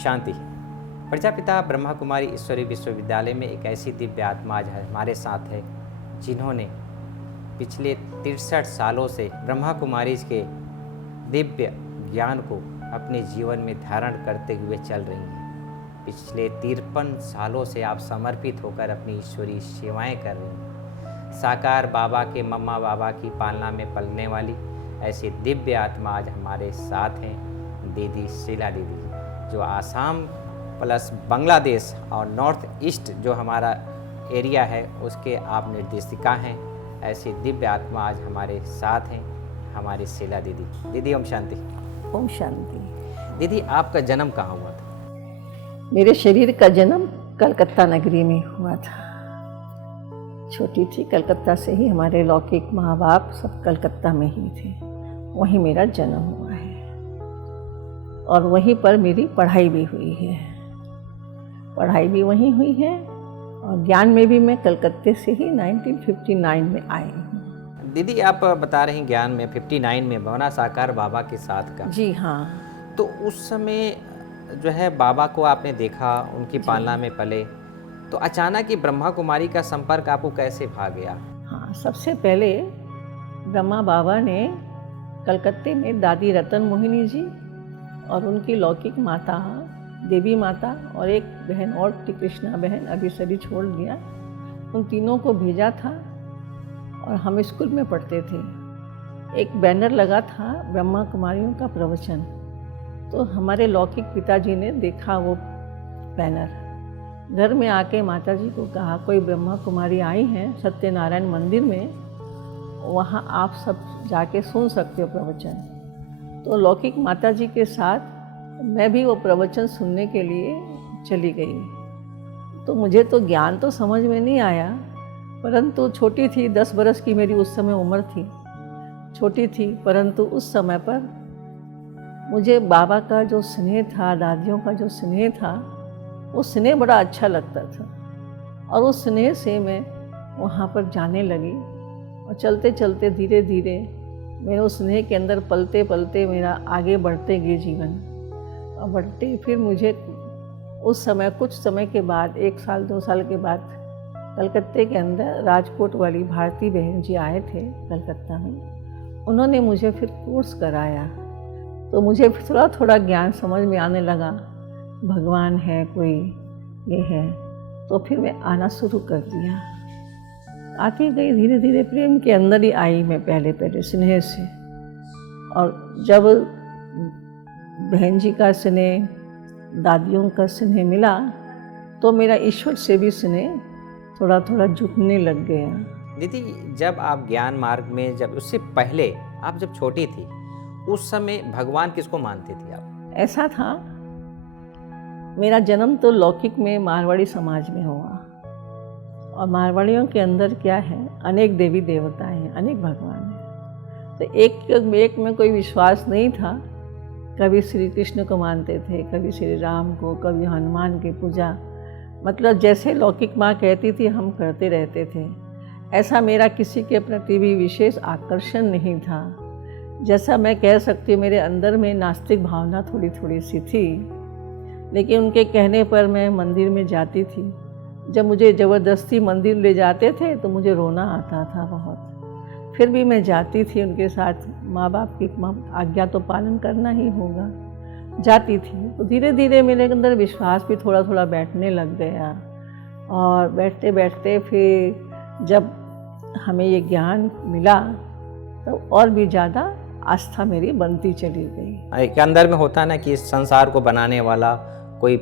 शांति। प्रजापिता ब्रह्मा कुमारी ईश्वरी विश्वविद्यालय में एक ऐसी दिव्य आत्मा आज हमारे साथ है जिन्होंने पिछले 63 सालों से ब्रह्मा कुमारी के दिव्य ज्ञान को अपने जीवन में धारण करते हुए चल रही हैं। पिछले 53 सालों से आप समर्पित होकर अपनी ईश्वरीय सेवाएं कर रही हैं। साकार बाबा के मम्मा बाबा की पालना में पलने वाली ऐसी दिव्य आत्मा आज हमारे साथ हैं दीदी शीला दीदी, जो आसाम प्लस बांग्लादेश और नॉर्थ ईस्ट जो हमारा एरिया है उसके आप निर्देशिका हैं। ऐसी दिव्य आत्मा आज हमारे साथ हैं हमारी शीला दीदी। दीदी ओम शांति। ओम शांति। दीदी आपका जन्म कहाँ हुआ था? मेरे शरीर का जन्म कलकत्ता नगरी में हुआ था। छोटी थी, कलकत्ता से ही हमारे लौकिक माँ बाप सब कलकत्ता में ही थे। वहीं मेरा जन्म हुआ है और वहीं पर मेरी पढ़ाई भी हुई है। पढ़ाई भी वहीं हुई है और ज्ञान में भी मैं कलकत्ते से ही 1959 में आई हूँ। दीदी आप बता रही ज्ञान में 59 में भवना साकार बाबा के साथ का। जी हाँ। तो उस समय जो है बाबा को आपने देखा, उनकी पालना में पले, तो अचानक ही ब्रह्मा कुमारी का संपर्क आपको कैसे भा गया? हाँ, सबसे पहले ब्रह्मा बाबा ने कलकत्ते में दादी रतन मोहिनी जी और उनकी लौकिक माता देवी माता और एक बहन और थी कृष्णा बहन, अभी सभी छोड़ दिया, उन तीनों को भेजा था और हम स्कूल में पढ़ते थे। एक बैनर लगा था ब्रह्मा कुमारियों का प्रवचन, तो हमारे लौकिक पिताजी ने देखा वो बैनर। घर में आके माताजी को कहा कोई ब्रह्मा कुमारी आई हैं सत्यनारायण मंदिर में, वहाँ आप सब जाके सुन सकते हो प्रवचन। तो लौकिक माताजी के साथ मैं भी वो प्रवचन सुनने के लिए चली गई। तो मुझे तो ज्ञान तो समझ में नहीं आया, परंतु छोटी थी, 10 बरस की मेरी उस समय उम्र थी, छोटी थी, परंतु उस समय पर मुझे बाबा का जो स्नेह था, दादियों का जो स्नेह था, वो स्नेह बड़ा अच्छा लगता था और उस स्नेह से मैं वहाँ पर जाने लगी और चलते चलते धीरे धीरे मेरे उस स्नेह के अंदर पलते पलते मेरा आगे बढ़ते गए जीवन। और बढ़ते फिर मुझे उस समय कुछ समय के बाद 1 साल 2 साल के बाद कलकत्ते के अंदर राजकोट वाली भारती बहन जी आए थे कलकत्ता में। उन्होंने मुझे फिर कोर्स कराया, तो मुझे थोड़ा थोड़ा ज्ञान समझ में आने लगा, भगवान है कोई, ये है। तो फिर मैं आना शुरू कर दिया, आती गई धीरे धीरे, प्रेम के अंदर ही आई मैं पहले स्नेह से। और जब बहन जी का स्नेह, दादियों का स्नेह मिला तो मेरा ईश्वर से भी स्नेह थोड़ा थोड़ा जुटने लग गया। दीदी जब आप ज्ञान मार्ग में, जब उससे पहले आप जब छोटी थी उस समय भगवान किसको मानती थी आप? ऐसा था, मेरा जन्म तो लौकिक में मारवाड़ी समाज में हुआ और मारवाड़ियों के अंदर क्या है, अनेक देवी देवताएं हैं, अनेक भगवान हैं। तो एक में कोई विश्वास नहीं था। कभी श्री कृष्ण को मानते थे, कभी श्री राम को, कभी हनुमान की पूजा, मतलब जैसे लौकिक माँ कहती थी हम करते रहते थे। ऐसा मेरा किसी के प्रति भी विशेष आकर्षण नहीं था। जैसा मैं कह सकती हूँ मेरे अंदर में नास्तिक भावना थोड़ी थोड़ी सी थी, लेकिन उनके कहने पर मैं मंदिर में जाती थी। जब मुझे ज़बरदस्ती मंदिर ले जाते थे तो मुझे रोना आता था बहुत, फिर भी मैं जाती थी उनके साथ। माँ बाप की आज्ञा तो पालन करना ही होगा, जाती थी। तो धीरे धीरे मेरे अंदर विश्वास भी थोड़ा थोड़ा बैठने लग गया और बैठते बैठते फिर जब हमें ये ज्ञान मिला तो और भी ज़्यादा आस्था मेरी बनती चली गई। एक अंदर में होता ना कि इस संसार को बनाने वाला कोई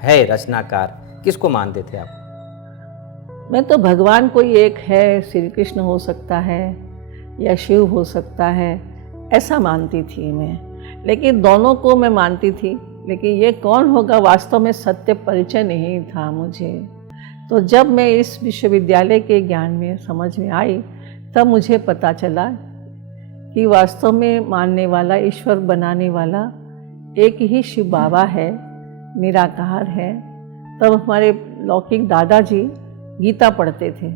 है रचनाकार, किसको मानते थे आप? मैं तो भगवान कोई एक है, श्री कृष्ण हो सकता है या शिव हो सकता है, ऐसा मानती थी मैं। लेकिन दोनों को मैं मानती थी, लेकिन ये कौन होगा वास्तव में सत्य परिचय नहीं था मुझे। तो जब मैं इस विश्वविद्यालय के ज्ञान में समझ में आई तब मुझे पता चला कि वास्तव में मानने वाला, ईश्वर बनाने वाला एक ही शिव बाबा है, निराकार है। तब हमारे लौकिक दादाजी गीता पढ़ते थे,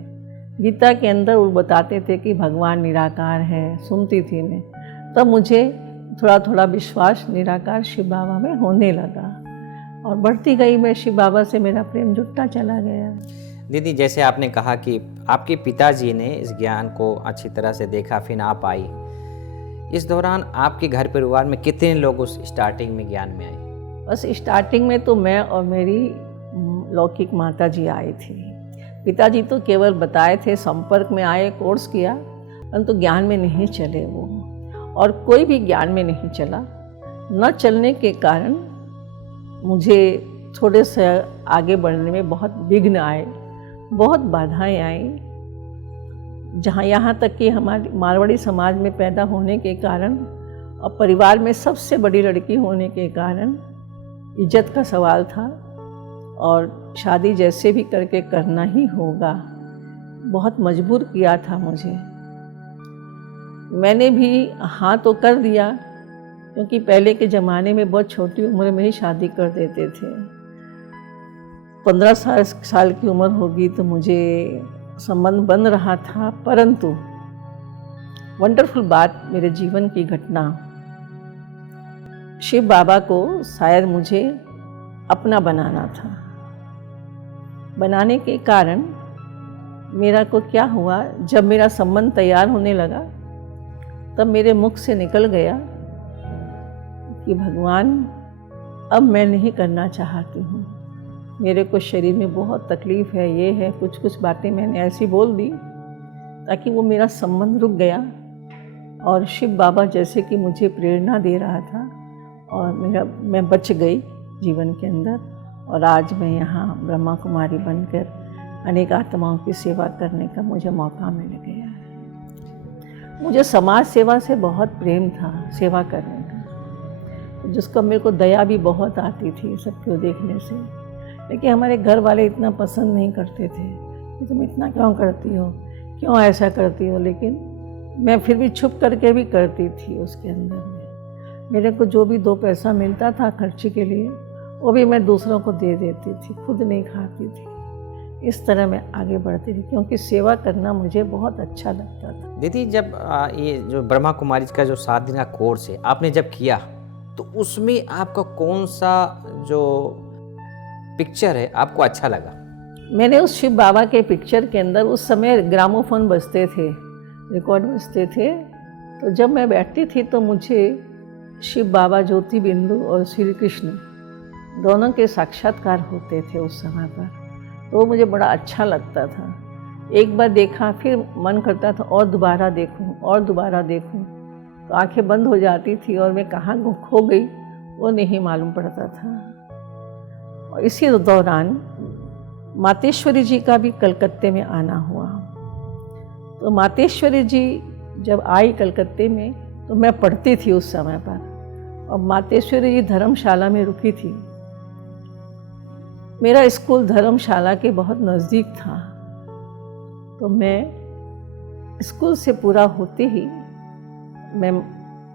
गीता के अंदर वो बताते थे कि भगवान निराकार है, सुनती थी मैं। तब मुझे थोड़ा थोड़ा विश्वास निराकार शिव बाबा में होने लगा और बढ़ती गई। मैं शिव बाबा से मेरा प्रेम जुड़ता चला गया। दीदी, जैसे आपने कहा कि आपके पिताजी ने इस ज्ञान को अच्छी तरह से देखा, फिर आप आई। इस दौरान आपके घर परिवार में कितने लोग उस स्टार्टिंग में ज्ञान में आए? बस स्टार्टिंग में तो मैं और मेरी लौकिक माता जी आए थे। पिताजी तो केवल बताए थे, संपर्क में आए, कोर्स किया, परंतु ज्ञान में नहीं चले वो, और कोई भी ज्ञान में नहीं चला। न चलने के कारण मुझे थोड़े से आगे बढ़ने में बहुत विघ्न आए, बहुत बाधाएं आई। जहाँ यहाँ तक कि हमारे मारवाड़ी समाज में पैदा होने के कारण और परिवार में सबसे बड़ी लड़की होने के कारण इज्जत का सवाल था, और शादी जैसे भी करके करना ही होगा। बहुत मजबूर किया था मुझे। मैंने भी हाँ तो कर दिया, क्योंकि पहले के ज़माने में बहुत छोटी उम्र में ही शादी कर देते थे। 15 साल की उम्र होगी तो मुझे संबंध बन रहा था, परंतु वंडरफुल बात, मेरे जीवन की घटना, शिव बाबा को शायद मुझे अपना बनाना था। बनाने के कारण मेरा को क्या हुआ, जब मेरा संबंध तैयार होने लगा तब मेरे मुख से निकल गया कि भगवान, अब मैं नहीं करना चाहती हूँ, मेरे को शरीर में बहुत तकलीफ़ है, ये है, कुछ बातें मैंने ऐसी बोल दी ताकि वो मेरा संबंध रुक गया। और शिव बाबा जैसे कि मुझे प्रेरणा दे रहा था, और मैं बच गई जीवन के अंदर। और आज मैं यहाँ ब्रह्मा कुमारी बनकर अनेक आत्माओं की सेवा करने का मुझे मौका मिल गया है। मुझे समाज सेवा से बहुत प्रेम था, सेवा करने का, जिसको मेरे को दया भी बहुत आती थी सबको देखने से। लेकिन हमारे घर वाले इतना पसंद नहीं करते थे कि तुम इतना क्यों करती हो, क्यों ऐसा करती हो। लेकिन मैं फिर भी छुप करके भी करती थी। उसके अंदर में मेरे को जो भी 2 पैसा मिलता था खर्चे के लिए, वो भी मैं दूसरों को दे देती थी, खुद नहीं खाती थी। इस तरह मैं आगे बढ़ती थी, क्योंकि सेवा करना मुझे बहुत अच्छा लगता था। दीदी, जब ये जो ब्रह्मा कुमारी का जो 7 दिन का कोर्स है आपने जब किया, तो उसमें आपका कौन सा जो पिक्चर है आपको अच्छा लगा? मैंने उस शिव बाबा के पिक्चर के अंदर, उस समय ग्रामोफोन बजते थे, रिकॉर्ड बजते थे, तो जब मैं बैठती थी तो मुझे शिव बाबा, ज्योति बिंदु और श्री कृष्ण दोनों के साक्षात्कार होते थे उस समय पर। तो मुझे बड़ा अच्छा लगता था। एक बार देखा, फिर मन करता था और दोबारा देखूं, और दोबारा देखूं, तो आंखें बंद हो जाती थी और मैं कहाँ खो गई वो नहीं मालूम पड़ता था। और इसी दौरान मातेश्वरी जी का भी कलकत्ते में आना हुआ। तो मातेश्वरी जी जब आई कलकत्ते में, तो मैं पढ़ती थी उस समय पर, और मातेश्वरी जी धर्मशाला में रुकी थी। मेरा स्कूल धर्मशाला के बहुत नज़दीक था, तो मैं स्कूल से पूरा होते ही मैं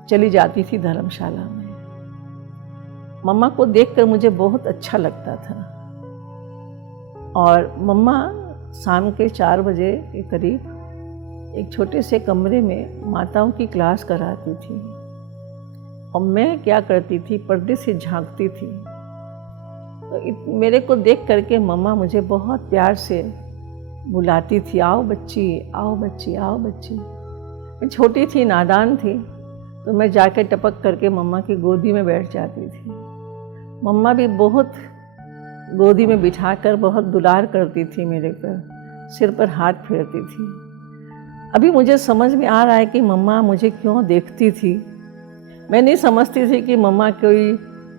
चली जाती थी धर्मशाला में। मम्मा को देखकर मुझे बहुत अच्छा लगता था। और मम्मा शाम के 4 बजे के करीब एक छोटे से कमरे में माताओं की क्लास कराती थी, और मैं क्या करती थी, पर्दे से झांकती थी। तो मेरे को देख करके मम्मा मुझे बहुत प्यार से बुलाती थी, आओ बच्ची, आओ बच्ची, आओ बच्ची। मैं छोटी थी, नादान थी, तो मैं जाके टपक करके मम्मा की गोदी में बैठ जाती थी। मम्मा भी बहुत गोदी में बिठाकर बहुत दुलार करती थी मेरे पर, सिर पर हाथ फेरती थी। अभी मुझे समझ में आ रहा है कि मम्मा मुझे क्यों देखती थी। मैं नहीं समझती थी कि मम्मा कोई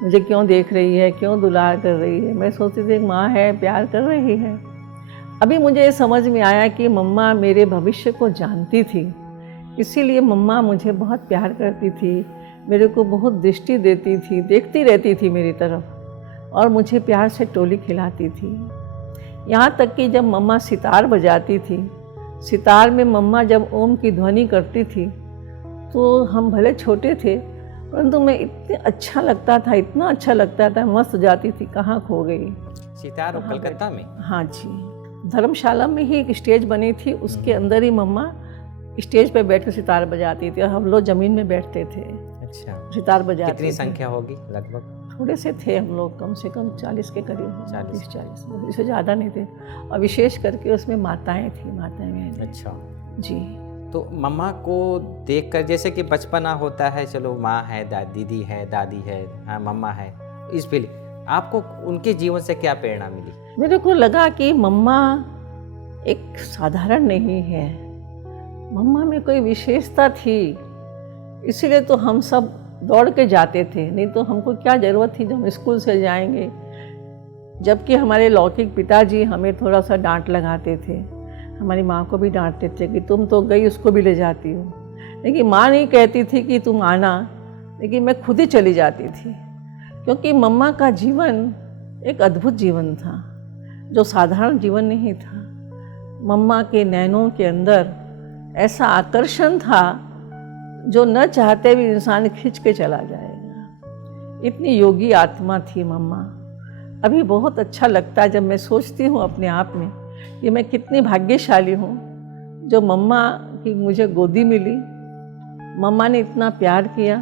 मुझे क्यों देख रही है, क्यों दुलार कर रही है। मैं सोचती थी माँ है, प्यार कर रही है। अभी मुझे ये समझ में आया कि मम्मा मेरे भविष्य को जानती थी, इसीलिए मम्मा मुझे बहुत प्यार करती थी, मेरे को बहुत दृष्टि देती थी, देखती रहती थी मेरी तरफ, और मुझे प्यार से टोली खिलाती थी। यहाँ तक कि जब मम्मा सितार बजाती थी, सितार में मम्मा जब ओम की ध्वनि करती थी, तो हम भले छोटे थे, परंतु मैं इतने अच्छा लगता था, इतना अच्छा लगता था, मस्त जाती थी, कहाँ खो गई। सितार और कलकत्ता में? हाँ जी, धर्मशाला में ही एक स्टेज बनी थी, उसके अंदर ही मम्मा स्टेज पे बैठ कर सितार बजाती थी, और हम लोग ज़मीन में बैठते थे। अच्छा, सितार बजाते। कितनी संख्या होगी लगभग? थोड़े से थे हम लोग, कम से कम 40 के करीब, 40 इससे ज़्यादा नहीं थे। और विशेष करके उसमें माताएं थी, माताएं बहनें। अच्छा। जी। तो मम्मा को देखकर जैसे कि बचपना होता है, चलो माँ है, दीदी है, दादी है, हाँ मम्मा है, इस फील आपको उनके जीवन से क्या प्रेरणा मिली? मेरे को लगा कि मम्मा एक साधारण नहीं है, मम्मा में कोई विशेषता थी, इसीलिए तो हम सब दौड़ के जाते थे, नहीं तो हमको क्या ज़रूरत थी जब हम स्कूल से जाएंगे। जबकि हमारे लौकिक पिताजी हमें थोड़ा सा डांट लगाते थे, हमारी माँ को भी डांटते थे कि तुम तो गई, उसको भी ले जाती हो। लेकिन माँ नहीं कहती थी कि तुम आना, लेकिन मैं खुद ही चली जाती थी, क्योंकि मम्मा का जीवन एक अद्भुत जीवन था, जो साधारण जीवन नहीं था। मम्मा के नैनों के अंदर ऐसा आकर्षण था जो न चाहते भी इंसान खींच के चला जाएगा। इतनी योगी आत्मा थी मम्मा। अभी बहुत अच्छा लगता है जब मैं सोचती हूँ अपने आप में कि मैं कितनी भाग्यशाली हूँ जो मम्मा की मुझे गोदी मिली। मम्मा ने इतना प्यार किया,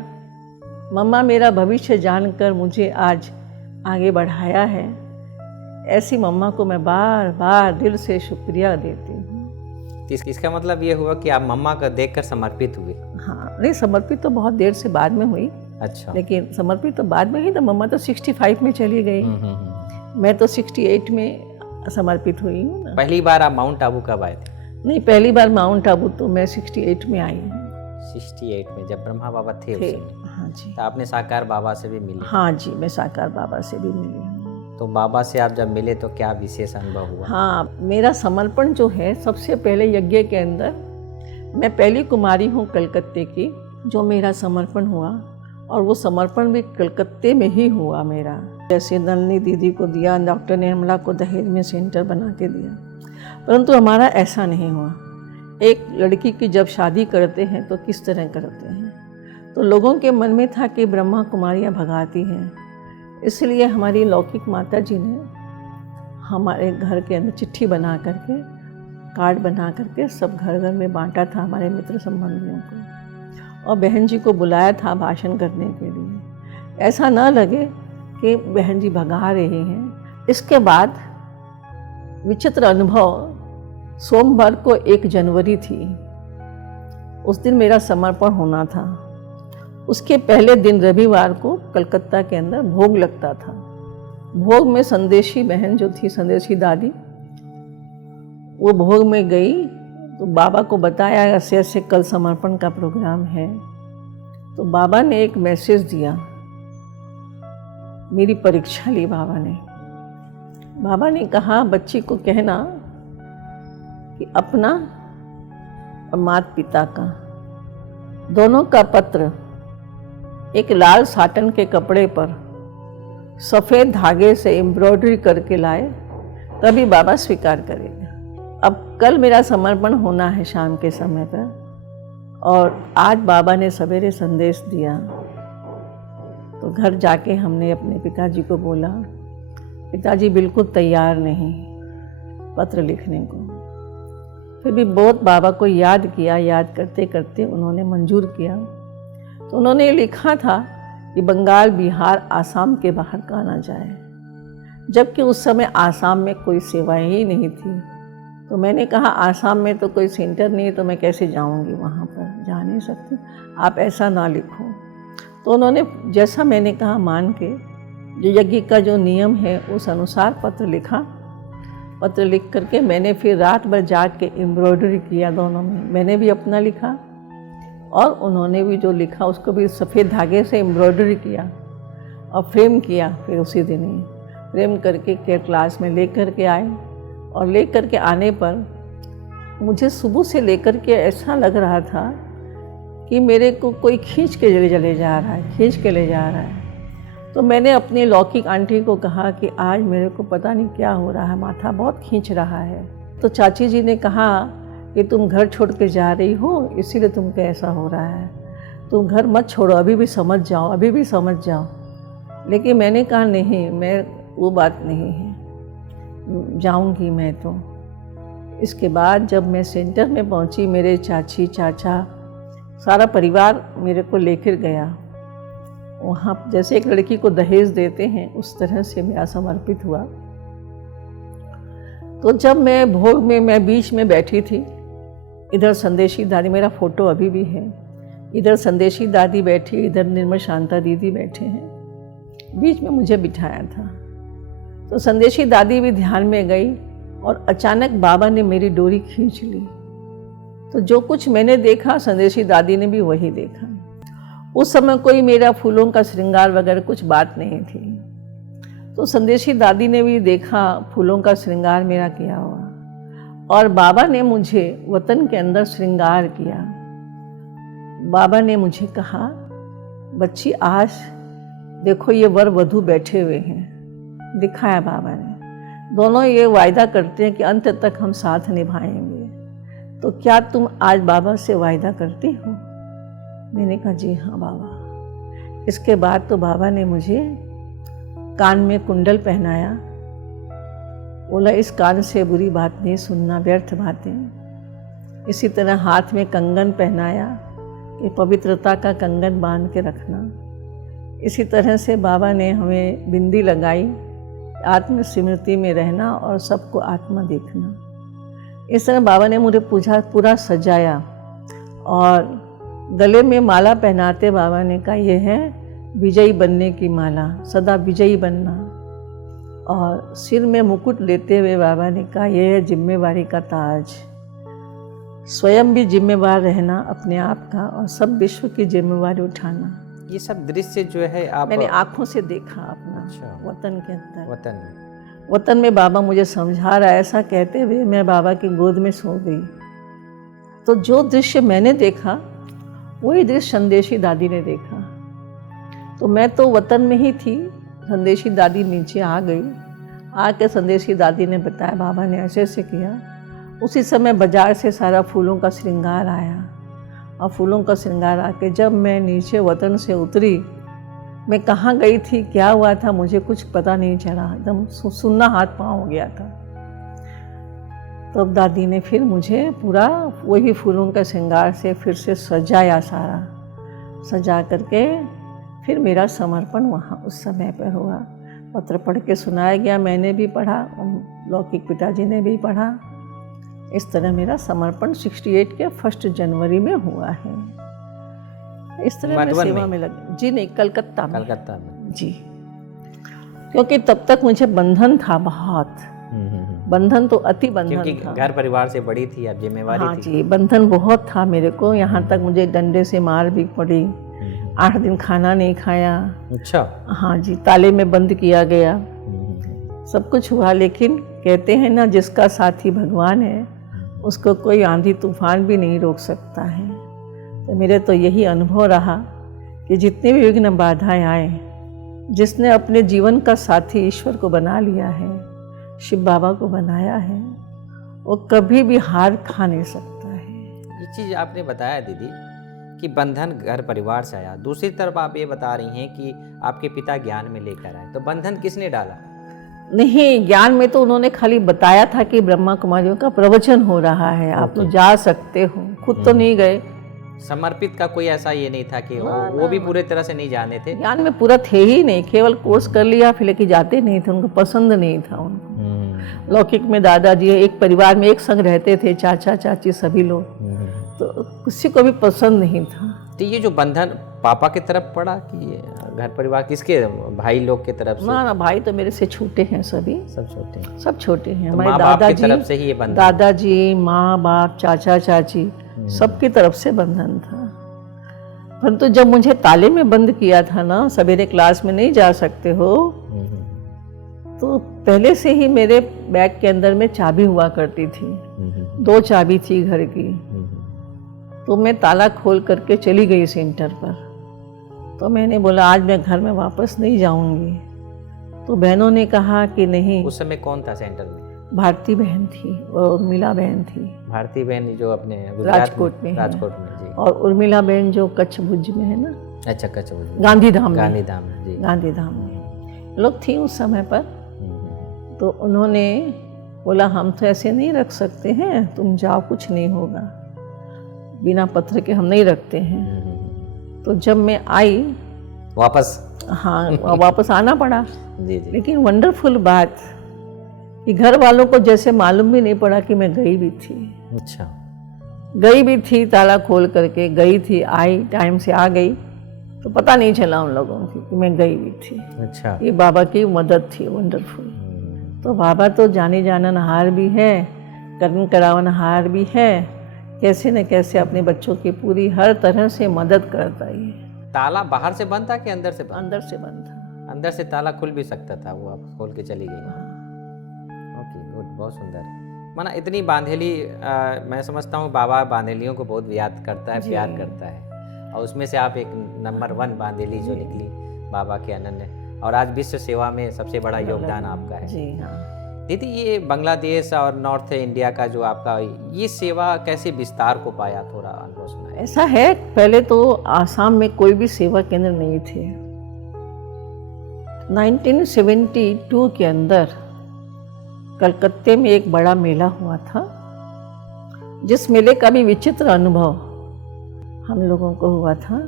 मम्मा मेरा भविष्य जानकर मुझे आज आगे बढ़ाया है। ऐसी मम्मा को मैं बार बार दिल से शुक्रिया देती हूँ। इसका मतलब ये हुआ कि आप मम्मा का देखकर समर्पित हुए? हाँ, नहीं, समर्पित तो बहुत देर से बाद में हुई। अच्छा। लेकिन समर्पित तो बाद में ही, तो मम्मा तो 65 में चली गई। मैं तो 68 में समर्पित हुई हूँ ना। पहली बार आप माउंट आबू कब आए थे? नहीं, पहली बार माउंट आबू तो मैं 68 में आई हूँ। 68 में जब ब्रह्मा बाबा थे उस समय? हाँ जी। तो आपने साकार बाबा से भी मिली? हाँ जी, मैं साकार बाबा से भी मिली हूँ। तो बाबा से आप जब मिले तो क्या विशेष अनुभव हुआ? हाँ, मेरा समर्पण जो है, सबसे पहले यज्ञ के अंदर मैं पहली कुमारी हूँ कलकत्ते की, जो मेरा समर्पण हुआ, और वो समर्पण भी कलकत्ते में ही हुआ मेरा। जैसे नलनी दीदी को दिया, डॉक्टर निर्मला को दहेज में सेंटर बना के दिया, परंतु हमारा ऐसा नहीं हुआ। एक लड़की की जब शादी करते हैं तो किस तरह करते हैं, तो लोगों के मन में था कि ब्रह्मा कुमारियाँ भगाती हैं, इसलिए हमारी लौकिक माता जी ने हमारे घर के अंदर चिट्ठी बना करके, कार्ड बना करके सब घर घर में बांटा था हमारे मित्र संबंधियों को, और बहन जी को बुलाया था भाषण करने के लिए। ऐसा ना लगे कि बहन जी भगा रहे हैं। इसके बाद विचित्र अनुभव, सोमवार को 1 जनवरी थी, उस दिन मेरा समर्पण होना था। उसके पहले दिन रविवार को कलकत्ता के अंदर भोग लगता था। भोग में संदेशी बहन जो थी, संदेशी दादी, वो भोग में गई तो बाबा को बताया ऐसे ऐसे कल समर्पण का प्रोग्राम है। तो बाबा ने एक मैसेज दिया, मेरी परीक्षा ली बाबा ने। बाबा ने कहा बच्ची को कहना कि अपना और माता पिता का दोनों का पत्र एक लाल साटन के कपड़े पर सफ़ेद धागे से एम्ब्रॉयडरी करके लाए, तभी बाबा स्वीकार करेगा। अब कल मेरा समर्पण होना है शाम के समय पर, और आज बाबा ने सवेरे संदेश दिया। तो घर जाके हमने अपने पिताजी को बोला, पिताजी बिल्कुल तैयार नहीं पत्र लिखने को। फिर भी बहुत बाबा को याद किया, याद करते करते उन्होंने मंजूर किया। तो उन्होंने लिखा था कि बंगाल, बिहार, आसाम के बाहर का ना जाए, जबकि उस समय आसाम में कोई सेवाएं ही नहीं थी। तो मैंने कहा आसाम में तो कोई सेंटर नहीं है, तो मैं कैसे जाऊंगी वहाँ पर, जा नहीं सकती, आप ऐसा ना लिखो। तो उन्होंने जैसा मैंने कहा मान के, जो यज्ञ का जो नियम है उस अनुसार पत्र लिखा। पत्र लिख करके मैंने फिर रात भर जाग के एम्ब्रॉयडरी किया दोनों में। मैंने भी अपना लिखा और उन्होंने भी जो लिखा उसको भी सफ़ेद धागे से एम्ब्रॉयडरी किया और फ्रेम किया। फिर उसी दिन ही फ्रेम करके केयर क्लास में ले कर के आए, और ले कर के आने पर मुझे सुबह से लेकर के ऐसा लग रहा था कि मेरे को कोई खींच के ले जा रहा है, खींच के ले जा रहा है। तो मैंने अपनी लौकिक आंटी को कहा कि आज मेरे को पता नहीं क्या हो रहा है, माथा बहुत खींच रहा है। तो चाची जी ने कहा कि तुम घर छोड़ के जा रही हो, इसीलिए तुमको ऐसा हो रहा है, तुम घर मत छोड़ो, अभी भी समझ जाओ, अभी भी समझ जाओ। लेकिन मैंने कहा नहीं, मैं वो बात नहीं है, जाऊंगी मैं तो। इसके बाद जब मैं सेंटर में पहुंची, मेरे चाची चाचा सारा परिवार मेरे को लेकर गया वहाँ जैसे एक लड़की को दहेज देते हैं उस तरह से मेरा समर्पित हुआ। तो जब मैं भोग में मैं बीच में बैठी थी, इधर संदेशी दादी, मेरा फोटो अभी भी है, इधर संदेशी दादी बैठी, इधर निर्मल शांता दीदी बैठे हैं, बीच में मुझे बिठाया था। तो संदेशी दादी भी ध्यान में गई और अचानक बाबा ने मेरी डोरी खींच ली। तो जो कुछ मैंने देखा संदेशी दादी ने भी वही देखा। उस समय कोई मेरा फूलों का श्रृंगार वगैरह कुछ बात नहीं थी। तो संदेशी दादी ने भी देखा फूलों का श्रृंगार मेरा किया हुआ, और बाबा ने मुझे वतन के अंदर श्रृंगार किया। बाबा ने मुझे कहा, बच्ची आज देखो ये वर वधू बैठे हुए हैं, दिखाया बाबा ने। दोनों ये वायदा करते हैं कि अंत तक हम साथ निभाएंगे। तो क्या तुम आज बाबा से वायदा करती हो? मैंने कहा जी हाँ बाबा। इसके बाद तो बाबा ने मुझे कान में कुंडल पहनाया, बोला इस कान से बुरी बात नहीं सुनना, व्यर्थ बातें। इसी तरह हाथ में कंगन पहनाया कि पवित्रता का कंगन बांध के रखना। इसी तरह से बाबा ने हमें बिंदी लगाई, आत्म स्मृति में रहना और सबको आत्मा देखना। इस तरह बाबा ने मुझे पूरा सजाया, और गले में माला पहनाते बाबा ने कहा यह है विजयी बनने की माला, सदा विजयी बनना। और सिर में मुकुट लेते हुए बाबा ने कहा यह है जिम्मेवारी का ताज, स्वयं भी जिम्मेवार रहना अपने आप का और सब विश्व की जिम्मेवारी उठाना। ये सब दृश्य जो है आप मैंने आँखों से देखा अपना। अच्छा। वतन के अंदर, वतन में बाबा मुझे समझा रहा है, ऐसा कहते हुए मैं बाबा की गोद में सो गई। तो जो दृश्य मैंने देखा वही दृश्य संदेशी दादी ने देखा। तो मैं तो वतन में ही थी, संदेशी दादी नीचे आ गई। आके संदेशी दादी ने बताया बाबा ने ऐसे ऐसे किया। उसी समय बाजार से सारा फूलों का श्रृंगार आया, और फूलों का श्रृंगार आके जब मैं नीचे वतन से उतरी, मैं कहाँ गई थी, क्या हुआ था, मुझे कुछ पता नहीं चला। एकदम सुन्ना हाथ पाँव हो गया था। तब दादी ने फिर मुझे पूरा वही फूलों का श्रृंगार से फिर से सजाया, सारा सजा करके फिर मेरा समर्पण वहाँ उस समय पर हुआ। पत्र पढ़ के सुनाया गया, मैंने भी पढ़ा, लौकिक पिताजी ने भी पढ़ा। इस तरह मेरा समर्पण 68 के 1 जनवरी में हुआ है। इस तरह मैं सेवा में लगी। जी नहीं, कलकत्ता में जी, क्योंकि तब तक मुझे बंधन था बहुत। बंधन तो अति बंधन क्योंकि था। घर परिवार से बड़ी थी, अब जिम्मेवारी हाँ थी। जी, बंधन बहुत था मेरे को। यहाँ तक मुझे डंडे से मार भी पड़ी। 8 दिन खाना नहीं खाया। अच्छा। हाँ जी, ताले में बंद किया गया। सब कुछ हुआ, लेकिन कहते हैं ना जिसका साथी भगवान है उसको कोई आंधी तूफान भी नहीं रोक सकता है। तो मेरे तो यही अनुभव रहा कि जितने भी विघ्न बाधाएं आए, जिसने अपने जीवन का साथी ईश्वर को बना लिया है, शिव बाबा को बनाया है, वो कभी भी हार खा नहीं सकता है। ये चीज़ आपने बताया दीदी कि बंधन घर परिवार से आया। दूसरी तरफ आप ये बता रही हैं कि आपके पिता ज्ञान में लेकर आए, तो बंधन किसने डाला? नहीं, ज्ञान में तो उन्होंने खाली बताया था कि ब्रह्मा कुमारियों का प्रवचन हो रहा है, आप लोग जा सकते हो। खुद तो नहीं गए। समर्पित का कोई ऐसा ये नहीं था कि वो भी पूरे तरह से नहीं जाने थे। ज्ञान में पूरा थे ही नहीं, केवल कोर्स कर लिया, फिर लेके जाते नहीं थे, उनको पसंद नहीं था उनको। लौकिक में दादाजी एक परिवार में एक संग रहते थे, चाचा चाची सभी लोग, तो किसी को भी पसंद नहीं था। तो ये जो बंधन पापा की तरफ पड़ा कि घर परिवार किसके, भाई लोग की तरफ से? ना, भाई तो मेरे से छोटे हैं, सभी सब छोटे हैं। सब छोटे हैं। तो हमारे माँ बाप की तरफ से ही ये बंधन? दादाजी, माँ बाप, चाचा चाची सबकी तरफ से बंधन था। परंतु जब मुझे ताले में बंद किया था ना, सवेरे क्लास में नहीं जा सकते हो, तो पहले से ही मेरे बैग के अंदर में चाबी हुआ करती थी। 2 चाबी थी घर की। तो मैं ताला खोल करके चली गई सेंटर पर। तो मैंने बोला आज मैं घर में वापस नहीं जाऊंगी। तो बहनों ने कहा कि नहीं। उस समय कौन था सेंटर में? भारती बहन थी और उर्मिला बहन थी। भारती बहन जो अपने राजकोट में जी। और उर्मिला बहन जो कच्छ भुज में है ना। अच्छा, कच्छ भुज, गांधीधाम जी, गांधीधाम में लोग थी उस समय पर। तो उन्होंने बोला हम तो ऐसे नहीं रख सकते हैं, तुम जाओ, कुछ नहीं होगा, बिना पत्र के हम नहीं रखते हैं। तो जब मैं आई वापस। हाँ वापस आना पड़ा। जी जी। लेकिन वंडरफुल बात कि घर वालों को जैसे मालूम भी नहीं पड़ा कि मैं गई भी थी। अच्छा। गई भी थी, ताला खोल करके गई थी, आई टाइम से आ गई, तो पता नहीं चला उन लोगों की कि मैं गई भी थी। अच्छा। ये बाबा की मदद थी वंडरफुल। तो बाबा तो जाने जाननहार भी है, कर्म करावनहार भी है, कैसे न कैसे अपने बच्चों की पूरी हर तरह से मदद करता ही है। ताला बाहर से बंद था कि अंदर से बंद? अंदर से बंद था। अंदर से ताला खुल भी सकता था, वो आप खोल के चली गई। ओके गुड, बहुत सुंदर। माना इतनी बांधेली, मैं समझता हूँ बाबा बांधेलियों को बहुत याद करता है, प्यार करता है, और उसमें से आप एक नंबर 1 बांधेली जो निकली बाबा के अनन्य, और आज विश्व सेवा में सबसे बड़ा योगदान आपका है। जी हाँ। दीदी, ये बांग्लादेश और नॉर्थ इंडिया का जो आपका ये सेवा कैसे विस्तार को पाया, थोड़ा अनुभव सुनाए। ऐसा है, पहले तो आसाम में कोई भी सेवा केंद्र नहीं थे। 1972 के अंदर कलकत्ते में एक बड़ा मेला हुआ था, जिस मेले का भी विचित्र अनुभव हम लोगों को हुआ था।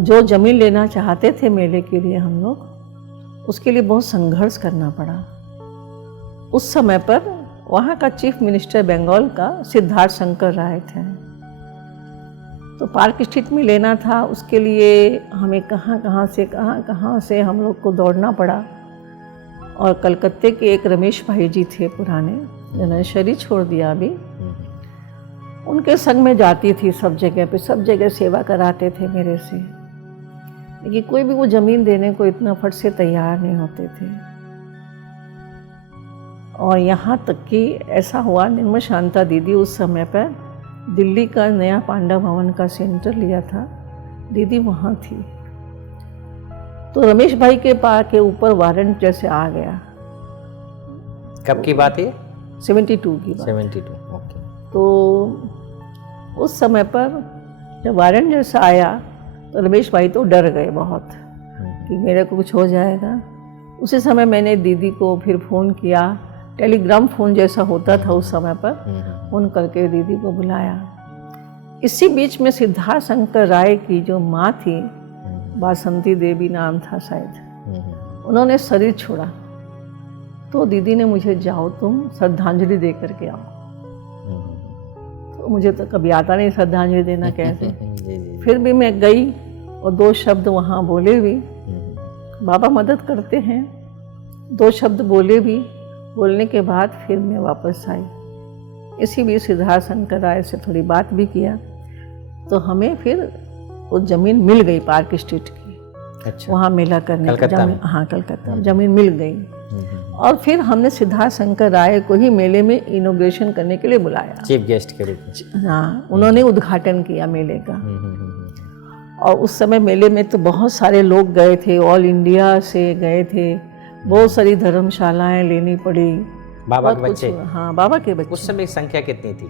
जो जमीन लेना चाहते थे मेले के लिए हम लोग, उसके लिए बहुत संघर्ष करना पड़ा। उस समय पर वहाँ का चीफ मिनिस्टर बंगाल का सिद्धार्थ शंकर राय थे। तो पार्क स्ट्रीट में लेना था, उसके लिए हमें कहाँ से हम लोग को दौड़ना पड़ा। और कलकत्ते के एक रमेश भाई जी थे पुराने, जिन्होंने शरीर छोड़ दिया अभी, उनके संग में जाती थी सब जगह पे, सब जगह सेवा कराते थे मेरे से। लेकिन कोई भी वो ज़मीन देने को इतना फट से तैयार नहीं होते थे। और यहाँ तक कि ऐसा हुआ, निर्मल शांता दीदी उस समय पर दिल्ली का नया पांडा भवन का सेंटर लिया था, दीदी वहाँ थी। तो रमेश भाई के पास के ऊपर वारंट जैसे आ गया। कब की बात है? 72 की बात। 72, ओके। तो उस समय पर जब वारंट जैसा आया तो रमेश भाई तो डर गए बहुत कि मेरे को कुछ हो जाएगा। उसी समय मैंने दीदी को फिर फ़ोन किया, टेलीग्राम फ़ोन जैसा होता था उस समय पर, फ़ोन करके दीदी को बुलाया। इसी बीच में सिद्धार्थ शंकर राय की जो माँ थी, बासंती देवी नाम था शायद, उन्होंने शरीर छोड़ा। तो दीदी ने मुझे, जाओ तुम श्रद्धांजलि दे करके आओ। तो मुझे तो कभी आता नहीं श्रद्धांजलि देना कैसे। फिर भी मैं गई और 2 शब्द वहाँ बोले भी, बाबा मदद करते हैं। 2 शब्द बोले भी, बोलने के बाद फिर मैं वापस आई। इसी बीच सिद्धार्थ शंकर राय से थोड़ी बात भी किया, तो हमें फिर वो ज़मीन मिल गई पार्क स्ट्रीट की। अच्छा। वहाँ मेला करने की ज़मीन, हाँ कलकत्ता ज़मीन मिल गई। और फिर हमने सिद्धार्थ शंकर राय को ही मेले में इनॉग्रेशन करने के लिए बुलाया, चीफ गेस्ट के रूप में। हाँ, उन्होंने उद्घाटन किया मेले का। और उस समय मेले में तो बहुत सारे लोग गए थे, ऑल इंडिया से गए थे, बहुत सारी धर्मशालाएं लेनी पड़ी। बाबा के बच्चे? हाँ, बाबा के बच्चे। उस समय संख्या कितनी थी?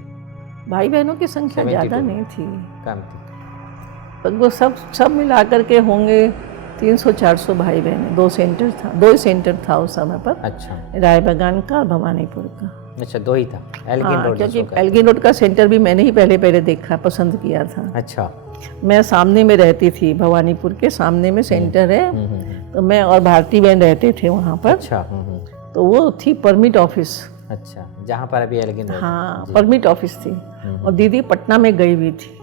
भाई बहनों की संख्या ज़्यादा नहीं थी, कम थी। वो सब मिला करके होंगे 300-400 भाई बहन। 2 सेंटर था उस समय पर। अच्छा। राय बागान का और भवानीपुर का। अच्छा, 2 ही था, एल्गिन रोड। क्योंकि एल्गिन रोड का सेंटर भी मैंने ही पहले देखा, पसंद किया था। अच्छा। मैं सामने में रहती थी, भवानीपुर के सामने में सेंटर है, तो मैं और भारती बहन रहते थे वहाँ पर। अच्छा। तो वो थी परमिट ऑफिस। अच्छा, जहाँ पर अभी एल्गिन रोड। हाँ, परमिट ऑफिस थी। और दीदी पटना में गई हुई थी।